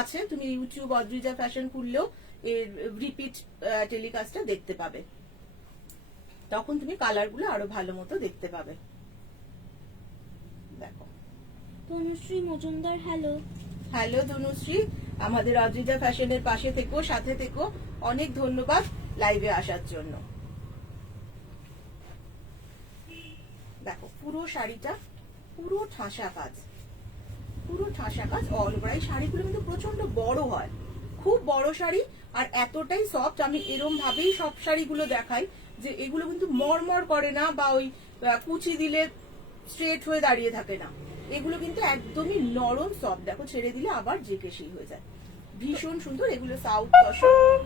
আছে। তুমি ইউটিউব অদ্রিজা ফ্যাশন খুললেও এর রিপিট টেলিকাস্টটা দেখতে পাবে, তখন তুমি কালারগুলো আরো ভালো মতো দেখতে পাবে। দেখো তনুশ্রী মজুমদার, হ্যালো। হ্যালো তনুশ্রী, আমাদের অদ্রিজা ফ্যাশনের পাশে থেকো, সাথে থেকো। অনেক ধন্যবাদ লাইভে আসার জন্য। দেখো পুরো শাড়িটা পুরো ঠাসা কাজ, পুরো ঠাসা কাজ অল ওভার। এই শাড়িগুলো কিন্তু প্রচন্ড বড় হয়, খুব বড় শাড়ি, আর এতটাই সফট। আমি এরম ভাবেই সব শাড়িগুলো দেখাই যে এগুলো কিন্তু মরমর করে না, বা ওই কুচি দিলে স্ট্রেট হয়ে দাঁড়িয়ে থাকে না। এগুলো কিন্তু একদমই নরম সফট। দেখো ছেড়ে দিলে আবার জেকেশি হয়ে যায়, ভীষণ সুন্দর। এগুলো সাউথ তসর,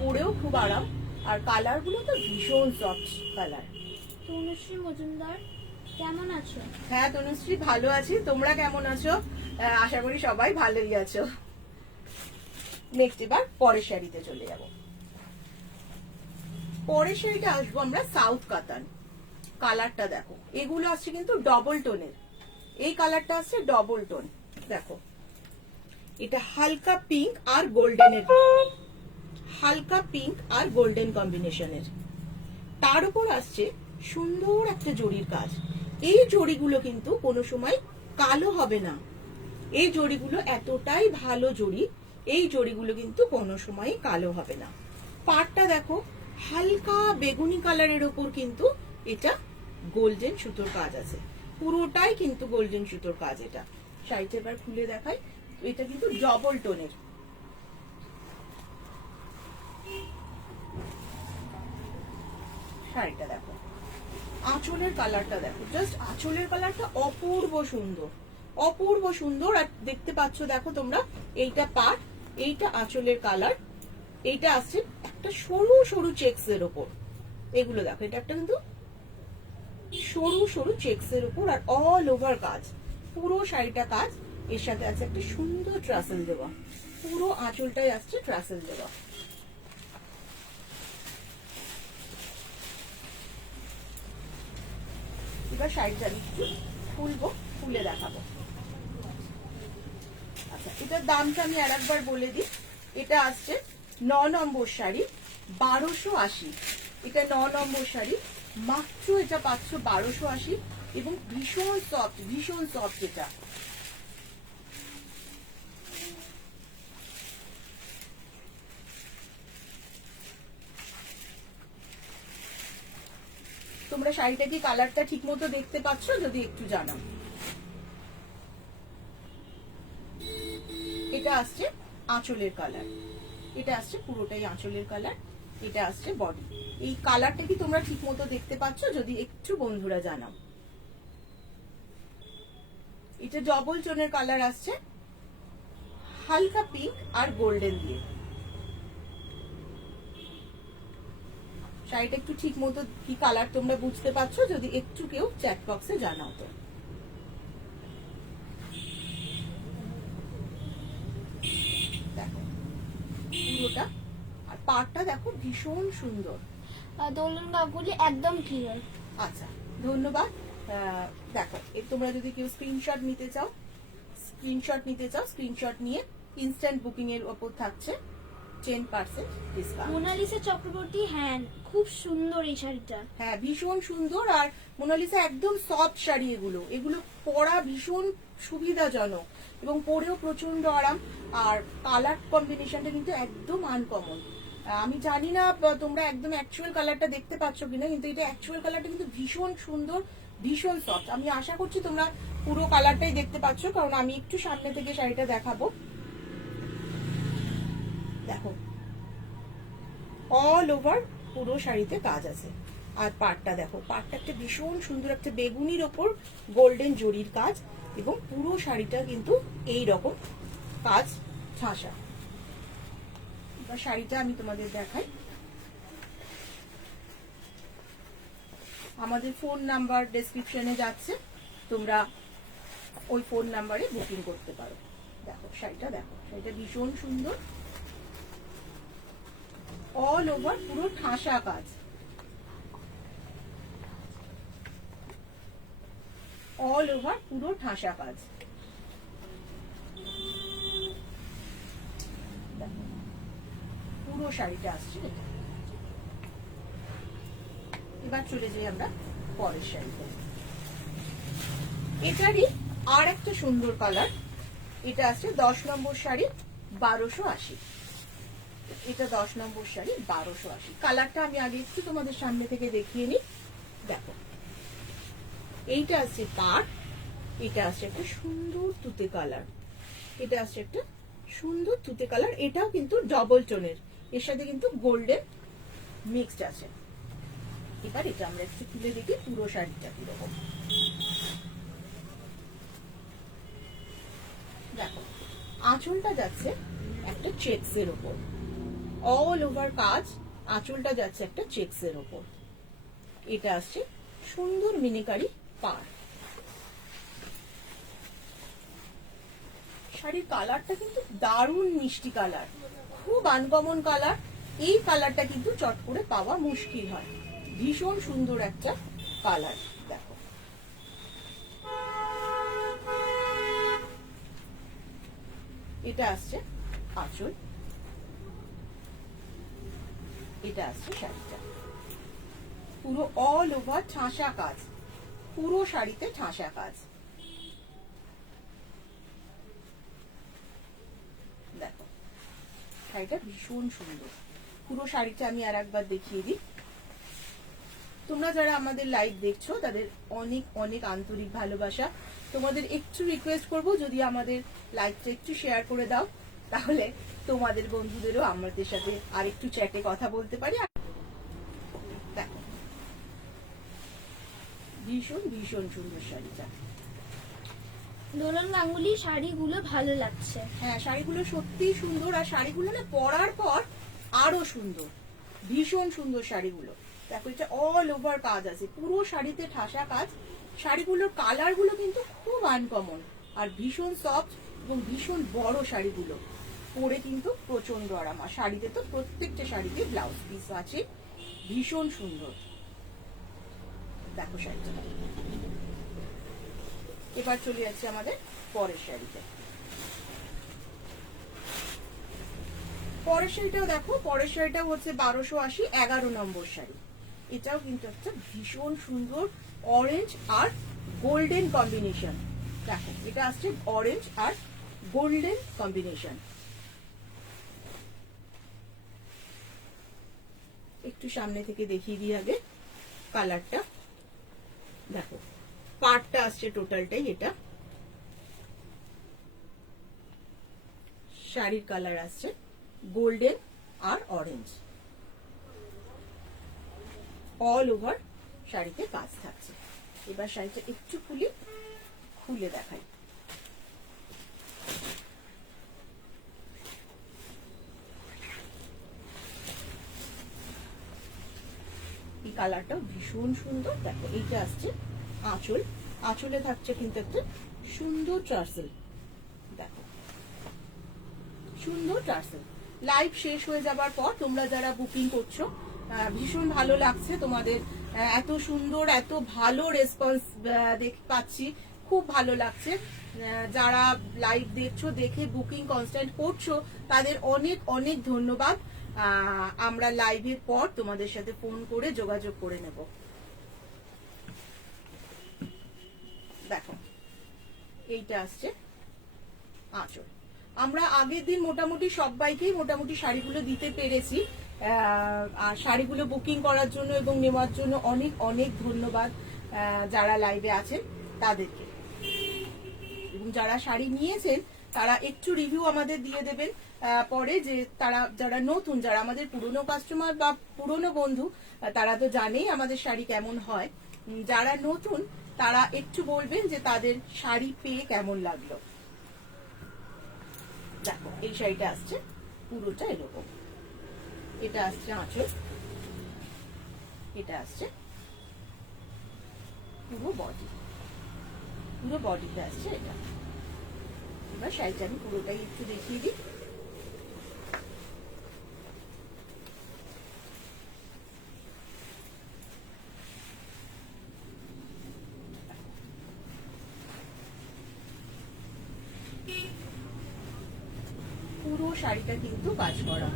পরেও খুব আরাম, আর কালার গুলো তো ভীষণ সফট কালার। তনুশ্রী মজুমদার, কেমন আছো? হ্যাঁ তনুশ্রী, ভালো আছি। তোমরা কেমন আছো? আশা করি সবাই ভালোই আছো। নেক্সট এবার পরের শাড়িতে চলে যাব। পরের শাড়িটা আসবো আমরা সাউথ কাতান। কালারটা দেখো, এগুলো আসছে কিন্তু ডবল টোনের। এই কালারটা আসছে ডবল টোন। দেখো এটা হালকা পিঙ্ক আর গোল্ডেনের, হালকা পিঙ্ক আর গোল্ডেন কম্বিনেশনের। তার উপর আসছে সুন্দর একটা জরির কাজ। এই জরিগুলো কিন্তু কোনো সময় কালো হবে না। এই জরিগুলো এতটাই ভালো জরি, এই জরিগুলো কিন্তু কোনো সময় কালো হবে না। পাড়টা দেখো হালকা বেগুনি কালারের ওপর কিন্তু এটা গোল্ডেন সুতোর কাজ আছে, পুরোটাই কিন্তু গোল্ডেন সুতোর কাজ। এটা শাড়িটা এবার খুলে দেখাই। এটা কিন্তু ডবল টোনের। শাড়িটা দেখো, আঁচলের কালারটা দেখো, জাস্ট আঁচলের কালারটা অপূর্ব সুন্দর, অপূর্ব সুন্দর। আর দেখতে পাচ্ছ দেখো তোমরা, এইটা পাড়, এইটা আঁচলের কালার। এইটা আসছে একটা সরু সরু চেকস এর উপর। এগুলো দেখো, এটা একটা কিন্তু সরু সরু চেকস এর উপর আর অল ওভার কাজ, পুরো শাড়িটা কাজ। এর সাথে আছে একটা সুন্দর ট্রাসেল দেওয়া, পুরো আঁচলটাই আসছে ট্রাসেল দেওয়া। এবার শাড়িটা আমি একটু খুলবো, খুলে দেখাবো। আচ্ছা, এটার দামটা আমি আর একবার বলে দিই। এটা আসছে 9 নম্বর শাড়ি, 1280। এটা 9 নম্বর শাড়ি, মাত্র এটা পাচ্ছ 1280 এবং ভীষণ সফট, ভীষণ সফট এটা। তোমরা শাড়িটা কি কালারটা ঠিক মতো দেখতে পাচ্ছ? যদি একটু জানাও। এটা আসছে আঁচলের কালার, এটা আসছে পুরোটাই আঁচলের কালার, এটা আসছে বডি। এই কালারটা কি তোমরা ঠিক মতো দেখতে পাচ্ছ? যদি একটু বন্ধুরা জানাও। এটা ডবল টোনের কালার আসছে, হালকা পিঙ্ক আর গোল্ডেন দিয়ে। শাড়িটা একটু ঠিক মতো কি কালার তোমরা বুঝতে পারছো? যদি একটু কেউ চ্যাট বক্সে জানাও তো। দেখো পুরোটা, আর পাড়টা দেখো ভীষণ সুন্দর। দোলন কাপড়গুলি একদম ক্লিয়ার। আচ্ছা, ধন্যবাদ। দেখো, তোমরা যদি কেউ স্ক্রিনশট নিতে চাও, স্ক্রিনশট নিয়ে ইনস্ট্যান্ট বুকিং এর উপর থাকছে 10% ডিসকাউন্ট। মোনালিসা চক্রবর্তী, হ্যাঁ খুব সুন্দর এই শাড়িটা। হ্যাঁ, ভীষণ সুন্দর। আর মোনালিসা একদম সফট শাড়ি, এগুলো পরা ভীষণ সুবিধাজনক এবং পরেও প্রচন্ড আরাম। আর কালার কম্বিনেশনটা কিন্তু একদম আনকমন। আমি জানি না তোমরা একদম অ্যাকচুয়াল কালারটা দেখতে পাচ্ছ কিনা, কিন্তু এটা অ্যাকচুয়াল কালারটা কিন্তু ভীষণ সুন্দর, ভীষণ সফট। আমি আশা করছি তোমরা পুরো কালারটাই দেখতে পাচ্ছ, কারণ আমি একটু সামনে থেকে শাড়িটা দেখাবো। দেখো, অল ওভার পুরো শাড়িতে কাজ আছে। আর পাড়টা দেখো, পাড়টা একটা ভীষণ সুন্দর একটা বেগুনির ওপর গোল্ডেন জরির কাজ এবং পুরো শাড়িটা কিন্তু এই রকম কাজ ঠাসা। এবার শাড়িটা আমি তোমাদের দেখাই। আমাদের ফোন নাম্বার ডেসক্রিপশনে যাচ্ছে, তোমরা ওই ফোন নাম্বারে বুকিং করতে পারো। দেখো শাড়িটা, দেখো শাড়িটা ভীষণ সুন্দর, অল ওভার পুরো ঠাসা কাজ, অল ওভার পুরো ঠাসা কাজ। পুরো শাড়িটা আসছে এটা। এবার চলে যাই আমরা পরের শাড়িতে। এটারই আর একটা সুন্দর কালার। এটা আছে 10 নম্বর শাড়ি, 1280। এটা 10 নম্বর শাড়ি, 1280। কালারটা আমি আগে একটু তোমাদের সামনে থেকে দেখিয়ে নিই। দেখো, এইটা আছে পাড়, এটা আছে একটা সুন্দর তুতে কালার, এটা আছে একটা সুন্দর তুতে কালার। এটাও কিন্তু ডবল টোনের, এর সাথে কিন্তু গোল্ডেন মিক্সড আছে। এবার এটা আমরা একটু তুলে দেখি পুরো শাড়িটা কিরকম। দেখো, আঁচলটা যাচ্ছে একটা চেকস এর উপর, অল ওভার কাজ, আঁচলটা যাচ্ছে একটা চেকস এর উপর। এটা আসছে সুন্দর মিনিকারি পাড়। শাড়ির কালারটা কিন্তু দারুণ মিষ্টি কালার, খুব আনকমন কালার। এই কালারটা কিন্তু চট করে পাওয়া মুশকিল হয়, ভীষণ সুন্দর একটা কালার। দেখো, এটা আসছে আঁচল, এটা আসছে শাড়িটা। পুরো অল ওভার ঠাসা কাজ, পুরো শাড়িতে ঠাসা কাজ। দেখো শাড়িটা ভীষণ সুন্দর। পুরো শাড়িটা আমি আর একবার দেখিয়ে দিই। তোমরা যারা আমাদের লাইভ দেখছো তাদের অনেক অনেক আন্তরিক ভালোবাসা। তোমাদের একটু রিকোয়েস্ট করব, যদি আমাদের লাইভটা একটু শেয়ার করে দাও, তাহলে তোমাদের বন্ধুদেরও আমাদের সাথে আর একটু চ্যাটে কথা বলতে পারি। দেখো, ভীষণ ভীষণ সুন্দর শাড়িটা। দোলন গাঙ্গুলি শাড়িগুলো ভালো লাগছে। হ্যাঁ, শাড়িগুলো সত্যিই সুন্দর, আর শাড়িগুলো না পরার পর আরো সুন্দর, ভীষণ সুন্দর শাড়িগুলো। দেখো এটা অল ওভার কাজ আছে, পুরো শাড়িতে ঠাসা কাজ। শাড়িগুলোর কালার গুলো কিন্তু খুব আনকমন আর ভীষণ সফট এবং ভীষণ বড় শাড়িগুলো, পরে কিন্তু প্রচন্ড আরাম। আর শাড়িতে তো প্রত্যেকটা শাড়িতে ব্লাউজ পিস আছে, ভীষণ সুন্দর। দেখো শাড়িটা। এবার চলে যাচ্ছে আমাদের পরের শাড়িতে। পরের শাড়িটাও দেখো, পরের শাড়িটাও হচ্ছে 1280, 11 নম্বর শাড়ি। এটাও কিন্তু একটা ভীষণ সুন্দর অরেঞ্জ আর গোল্ডেন কম্বিনেশন। দেখো এটা আসছে অরেঞ্জ আর গোল্ডেন কম্বিনেশন। একটু সামনে থেকে দেখিয়ে দিই আগে কালারটা। দেখো পার্টটা আসছে টোটালটাই এটা। শাড়ির কালার আসছে গোল্ডেন আর অরেঞ্জ, অল ওভার শাড়িতে কাজ থাকছে। এবার শাড়িটা একটু খুলে দেখাই। এই কালারটাও ভীষণ সুন্দর। দেখো এইটা আসছে আঁচল, আঁচলে থাকছে কিন্তু একটা সুন্দর টার্সেল। দেখো সুন্দর টার্সেল। লাইভ শেষ হয়ে যাবার পর তোমরা যারা বুকিং করছো, ভীষণ ভালো লাগছে তোমাদের, এত সুন্দর এত ভালো রেসপন্স পাচ্ছি, খুব ভালো লাগছে। যারা লাইভ দেখছো, দেখে বুকিং কনস্ট্যান্ট করছো, তাদের অনেক অনেক ধন্যবাদ। আমরা লাইভের পর তোমাদের সাথে ফোন করে যোগাযোগ করে নেব। দেখো এইটা আসছে আঁচল। আমরা আগের দিন মোটামুটি সবাইকেই মোটামুটি শাড়িগুলো দিতে পেরেছি। আর শাড়িগুলো বুকিং করার জন্য এবং নেওয়ার জন্য অনেক অনেক ধন্যবাদ যারা লাইভে আছেন তাদেরকে। এবং যারা শাড়ি নিয়েছেন তারা একটু রিভিউ আমাদের দিয়ে দেবেন পরে, যে তারা যারা নতুন, যারা আমাদের পুরনো কাস্টমার বা পুরনো বন্ধু, তারা তো জানেই আমাদের শাড়ি কেমন হয়। যারা নতুন তারা একটু বলবেন যে তাদের শাড়ি পেয়ে কেমন লাগলো। দেখো এই শাড়িটা আসছে পুরোটা এরকম। এটা আসছে আঁচল, এটা আসছে পুরো বডি, পুরো বডিটা আসছে এটা। এবার শাড়িটা আমি পুরোটাই একটু দেখিয়ে দিই। পুরো শাড়িটা কিন্তু কাজ করা।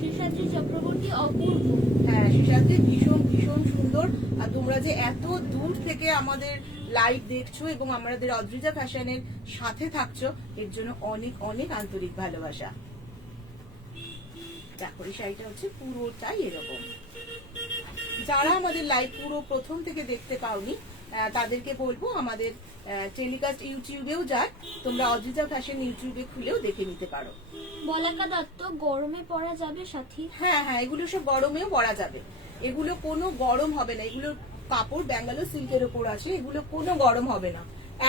শেষাদ্রি চক্রবর্তী অপূর্ব। হ্যাঁ, শেষাদ্রি ভীষণ ভীষণ সুন্দর। আর তোমরা যে এত দূর থেকে আমাদের লাইভ দেখছো এবং আমাদের অদ্রিজা ফ্যাশনের সাথে থাকছো, এর জন্য অনেক অনেক আন্তরিক ভালোবাসা। দেখো এই শাড়িটা হচ্ছে পুরোটাই এরকম। যারা আমাদের লাইভ পুরো প্রথম থেকে দেখতে পাওনি, তাদেরকে বলবো আমাদের টেলিকাস্ট ইউটিউবেও যায়, তোমরা অদ্রিজা ফ্যাশন ইউটিউবে খুলেও দেখে নিতে পারো। বলাকা দত্ত, গরমে পরা যাবে সাথী? হ্যাঁ হ্যাঁ, এগুলো সব গরমেও পরা যাবে, এগুলো কোনো গরম হবে না। এগুলো কাপড় ব্যাঙ্গালোর সিল্কের উপর আছে, এগুলো কোনো গরম হবে না,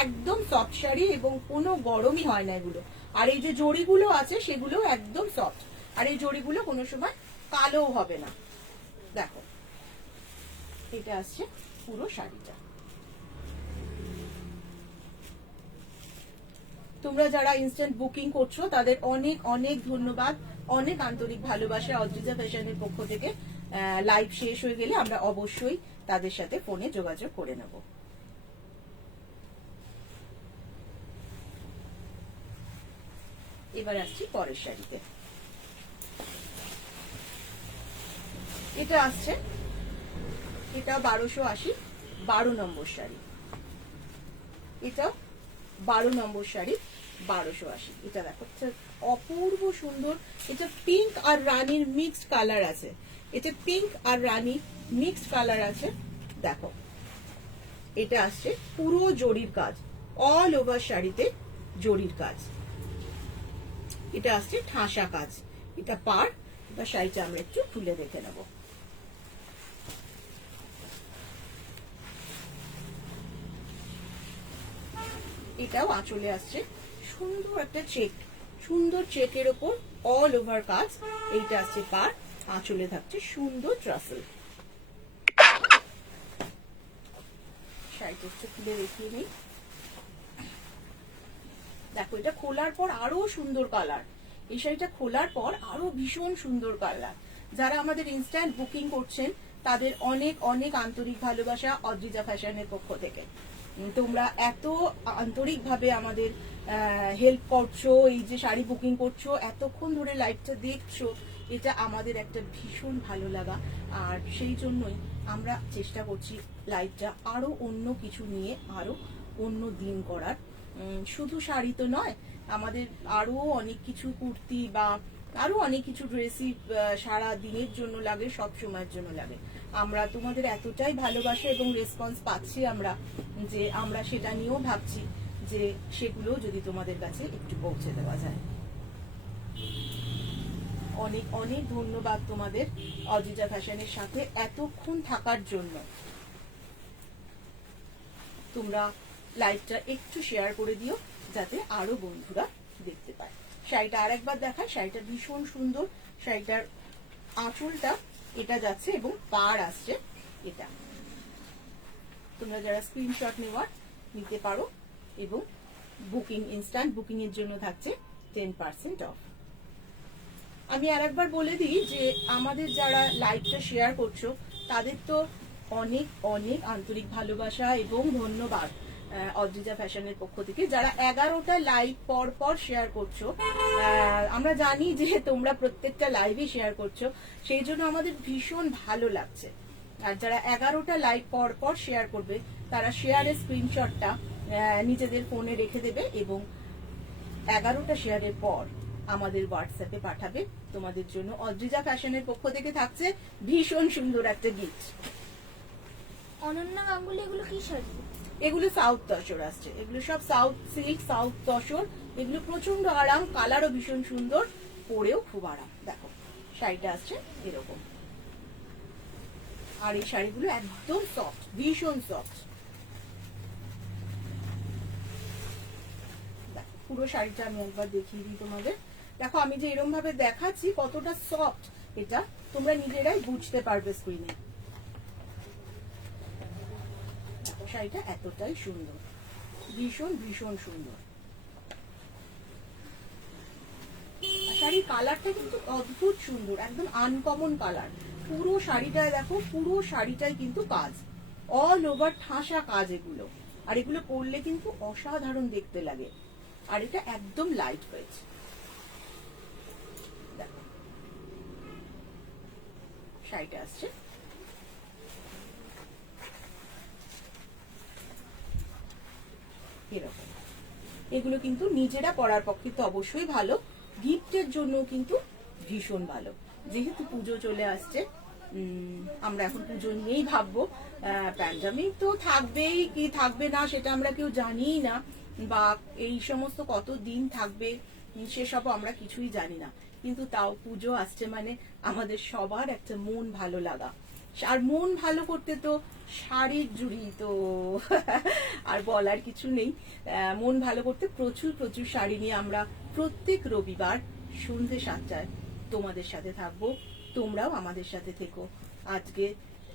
একদম সফট শাড়ি এবং কোনো গরমই হয় না এগুলো। আর এই যে জড়িগুলো আছে সেগুলো একদম সফট, আর এই জড়িগুলো কোনো সময় কালোও হবে না। দেখো এটা আসছে পুরো শাড়িটা। তোমরা যারা ইনস্ট্যান্ট বুকিং করছো তাদের অনেক অনেক ধন্যবাদ, অনেক আন্তরিক ভালোবাসা অদ্রিজা ফ্যাশনের পক্ষ থেকে। লাইভ শেষ হয়ে গেলে আমরা অবশ্যই তাদের সাথে ফোনে যোগাযোগ করে নেব। এবার আসছি পরের শাড়িতে। এটা আসছে, এটা 1280, 12 নম্বর শাড়ি। এটাও 12 নম্বর শাড়ি, 1280। এটা দেখো অপূর্ব সুন্দর। এটা পিঙ্ক আর রানীর মিক্সড কালার আছে, এটা পিঙ্ক আর রানী মিক্সড কালার আছে। দেখো এটা আসছে পুরো জরির কাজ, অল ওভার শাড়িতে জরির কাজ। এটা আসছে ঠাসা কাজ, এটা পার। এবার শাড়িটা আমরা একটু খুলে দেখে নেব। এটাও আঁচলে আসছে সুন্দর একটা চেক, সুন্দর চেকের ওপর অল ওভার কাজ। এইটা আসছে পার, আঁচলে থাকছে সুন্দর ট্রাসেল। শাড়িটা একটু খুলে দেখিয়ে নিই। দেখো এটা খোলার পর আরো সুন্দর কালার, এই শাড়িটা খোলার পর আরো ভীষণ সুন্দর কালার। যারা আমাদের ইনস্ট্যান্ট বুকিং করছেন তাদের অনেক অনেক আন্তরিক ভালোবাসা অদ্রিজা ফ্যাশনের পক্ষ থেকে। তোমরা এত আন্তরিক ভাবে আমাদের হেল্প করছো, এই যে শাড়ি বুকিং করছো, এতক্ষণ ধরে লাইভটা দেখছো, এটা আমাদের একটা ভীষণ ভালো লাগা। আর সেই জন্যই আমরা চেষ্টা করছি লাইভটা আরো অন্য কিছু নিয়ে আরো অন্য দিন করার। শুধু শাড়ি তো নয়, আমাদের আরো অনেক কিছু কুর্তি বা আরো অনেক কিছু ড্রেসই সারা দিনের জন্য লাগে, সব সময়ের জন্য লাগে। আমরা তোমাদের এতটাই ভালোবাসা এবং রেসপন্স পাচ্ছি আমরা, যে আমরা সেটা নিয়েও ভাবছি যে সেগুলো যদি তোমাদের কাছে একটু পৌঁছে দেওয়া যায়। অনেক অনেক ধন্যবাদ তোমাদের অদ্রিজা ফ্যাশনের সাথে এতক্ষণ থাকার জন্য। তোমরা লাইভটা একটু শেয়ার করে দিও যাতে আরো বন্ধুরা দেখতে পায়। শাড়িটা আরেকবার দেখায়, শাড়িটা ভীষণ সুন্দর। শাড়িটার আঁচলটা এটা যাচ্ছে এবং পাড় আসছে এটা। তোমরা যারা স্ক্রিনশট নিতে পারো এবং বুকিং, ইনস্ট্যান্ট বুকিং এর জন্য থাকছে 10% অফ। আমি আরেকবার বলে দিই যে আমাদের যারা লাইভটা শেয়ার করছো তাদের তো অনেক অনেক আন্তরিক ভালোবাসা এবং ধন্যবাদ অদ্রিজা ফ্যাশনের পক্ষ থেকে। যারা 11টা লাইভ পর পর শেয়ার করছো, আমরা জানি যে তোমরা প্রত্যেকটা লাইভে শেয়ার করছো, সেই জন্য আমাদের ভীষণ ভালো লাগছে। আর যারা 11টা লাইভ পর পর শেয়ার করবে তারা শেয়ারের স্ক্রিনশটটা নিজেদের ফোনে রেখে দেবে এবং 11টা শেয়ারের পর আমাদের হোয়াটসঅ্যাপে পাঠাবে। তোমাদের জন্য অদ্রিজা ফ্যাশনের পক্ষ থেকে থাকছে ভীষণ সুন্দর একটা গিফট। অনন্যা গাঙ্গুলি, এগুলো কি শাড়ি? এগুলো সাউথ তসর আসছে, এগুলো সব সাউথ সিল্ক, সাউথ তসর। এগুলো প্রচন্ড আরাম, কালারও ভীষণ সুন্দর, পরেও খুব আরাম। দেখো শাড়িটা আসছে এরকম, আর এই শাড়িগুলো একদম সফট, ভীষণ সফট। পুরো শাড়িটা আমি একবার দেখিয়ে দিই তোমাদের। দেখো আমি যে এরকম ভাবে দেখাচ্ছি কতটা সফট, এটা তোমরা নিজেরাই বুঝতে পারবে স্ক্রিনে। শাড়িটা এতটাই সুন্দর, ভীষণ ভীষণ সুন্দর। শাড়ির কালারটা কিন্তু অদ্ভুত সুন্দর, একদম আনকমন কালার। পুরো শাড়িটায় দেখো, পুরো শাড়িটাই কিন্তু কাজ, অল ওভার ঠাসা কাজ এগুলো। আর এগুলো পরলে কিন্তু অসাধারণ দেখতে লাগে। আর এটা একদম লাইট ওয়েট। দেখো শাড়িটা আসছে এরকম। এগুলো কিন্তু নিজেরা পরার পক্ষে তো অবশ্যই ভালো, গিফটের জন্য কিন্তু ভীষণ ভালো। যেহেতু পুজো চলে আসছে, আমরা এখন পুজো নিয়েই ভাববো। প্যান্ডামিক তো থাকবেই, কি থাকবে না সেটা আমরা কেউ জানিই না, বা এই সমস্ত কত দিন থাকবে সেসব আমরা কিছুই জানি না। কিন্তু তাও পুজো আসছে মানে আমাদের সবার একটা মন ভালো লাগা। আর মন ভালো করতে তো শাড়ির জুড়ি তো আর বলার কিছু নেই। মন ভালো করতে প্রচুর প্রচুর শাড়ি নিয়ে আমরা প্রত্যেক রবিবার সন্ধ্যে 7টায় তোমাদের সাথে থাকবো। তোমরাও আমাদের সাথে থেকো। আজকে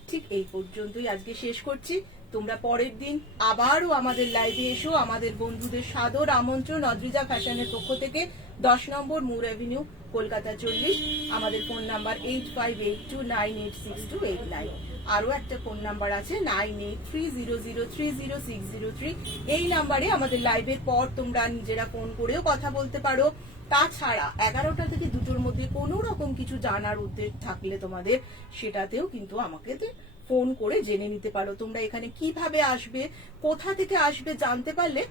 ঠিক এই পর্যন্তই, আজকে শেষ করছি। তোমরা পরের দিন আবারও আমাদের লাইভে এসো। আমাদের বন্ধুদের সাদর আমন্ত্রণ অদ্রিজা ফ্যাশনের পক্ষ থেকে। 10 নম্বর মুর অ্যাভিনিউ, কলকাতা 40। আমাদের ফোন নাম্বার 8582986289। আরো একটা ফোন নাম্বার আছে 9830030603। এই নাম্বারে আমাদের লাইভের পর তোমরা নিজেরা ফোন করেও কথা বলতে পারো। তাছাড়া 11টা থেকে 2টোর মধ্যে কোনো রকম কিছু জানার উদ্দেশ্য থাকলে তোমাদের, সেটাতেও কিন্তু আমাকে ফোন করে জেনে নিতে পারো। তোমরা এখানে কিভাবে আসবে, কোথা থেকে আসবে জানতে পারলে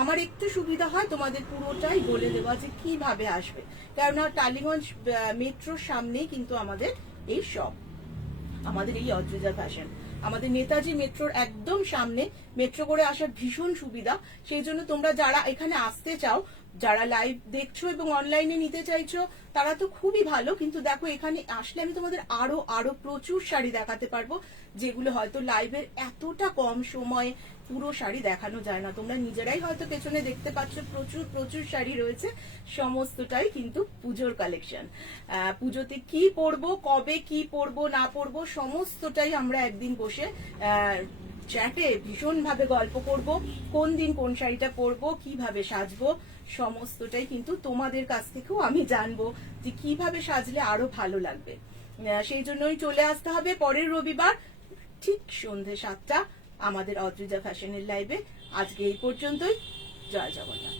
আমার একটু সুবিধা হয় তোমাদের পুরোটাই বলে দেওয়া যে কিভাবে আসবে। কেননা টালিগঞ্জ মেট্রোর সামনেই কিন্তু আমাদের এই শপ, আমাদের এই অদ্রিজা ফ্যাশন। আমাদের নেতাজি মেট্রোর একদম সামনে, মেট্রো করে আসার ভীষণ সুবিধা। সেই জন্য তোমরা যারা এখানে আসতে চাও যারা লাইভ দেখছো এবং অনলাইনে নিতে চাইছো তারা তো খুবই ভালো, কিন্তু দেখো এখানে আসলে আমি তোমাদের আরো আরো প্রচুর শাড়ি দেখাতে পারবো, যেগুলো হয়তো লাইভের এতটা কম সময়ে পুরো শাড়ি দেখানো যায় না। তোমরা নিজেরাই হয়তো পেছনে দেখতে পাচ্ছ প্রচুর প্রচুর শাড়ি রয়েছে, সমস্তটাই কিন্তু পুজোর কালেকশন। পুজোতে কি পরবো, কবে কি পরবো না পরবো, সমস্তটাই আমরা একদিন বসে চ্যাটে ভীষণ ভাবে গল্প করব, কোন দিন কোন শাড়িটা পরবো, কিভাবে সাজবো, সমস্তটাই কিন্তু তোমাদের কাছ থেকেও আমি জানবো যে কিভাবে সাজলে আরো ভালো লাগবে। সেই জন্যই চলে আসতে হবে পরের রবিবার ঠিক সন্ধে 7টা আমাদের অদ্রিজা ফ্যাশনের লাইভে। আজকে এই পর্যন্তই। জয় জগন্নাথ।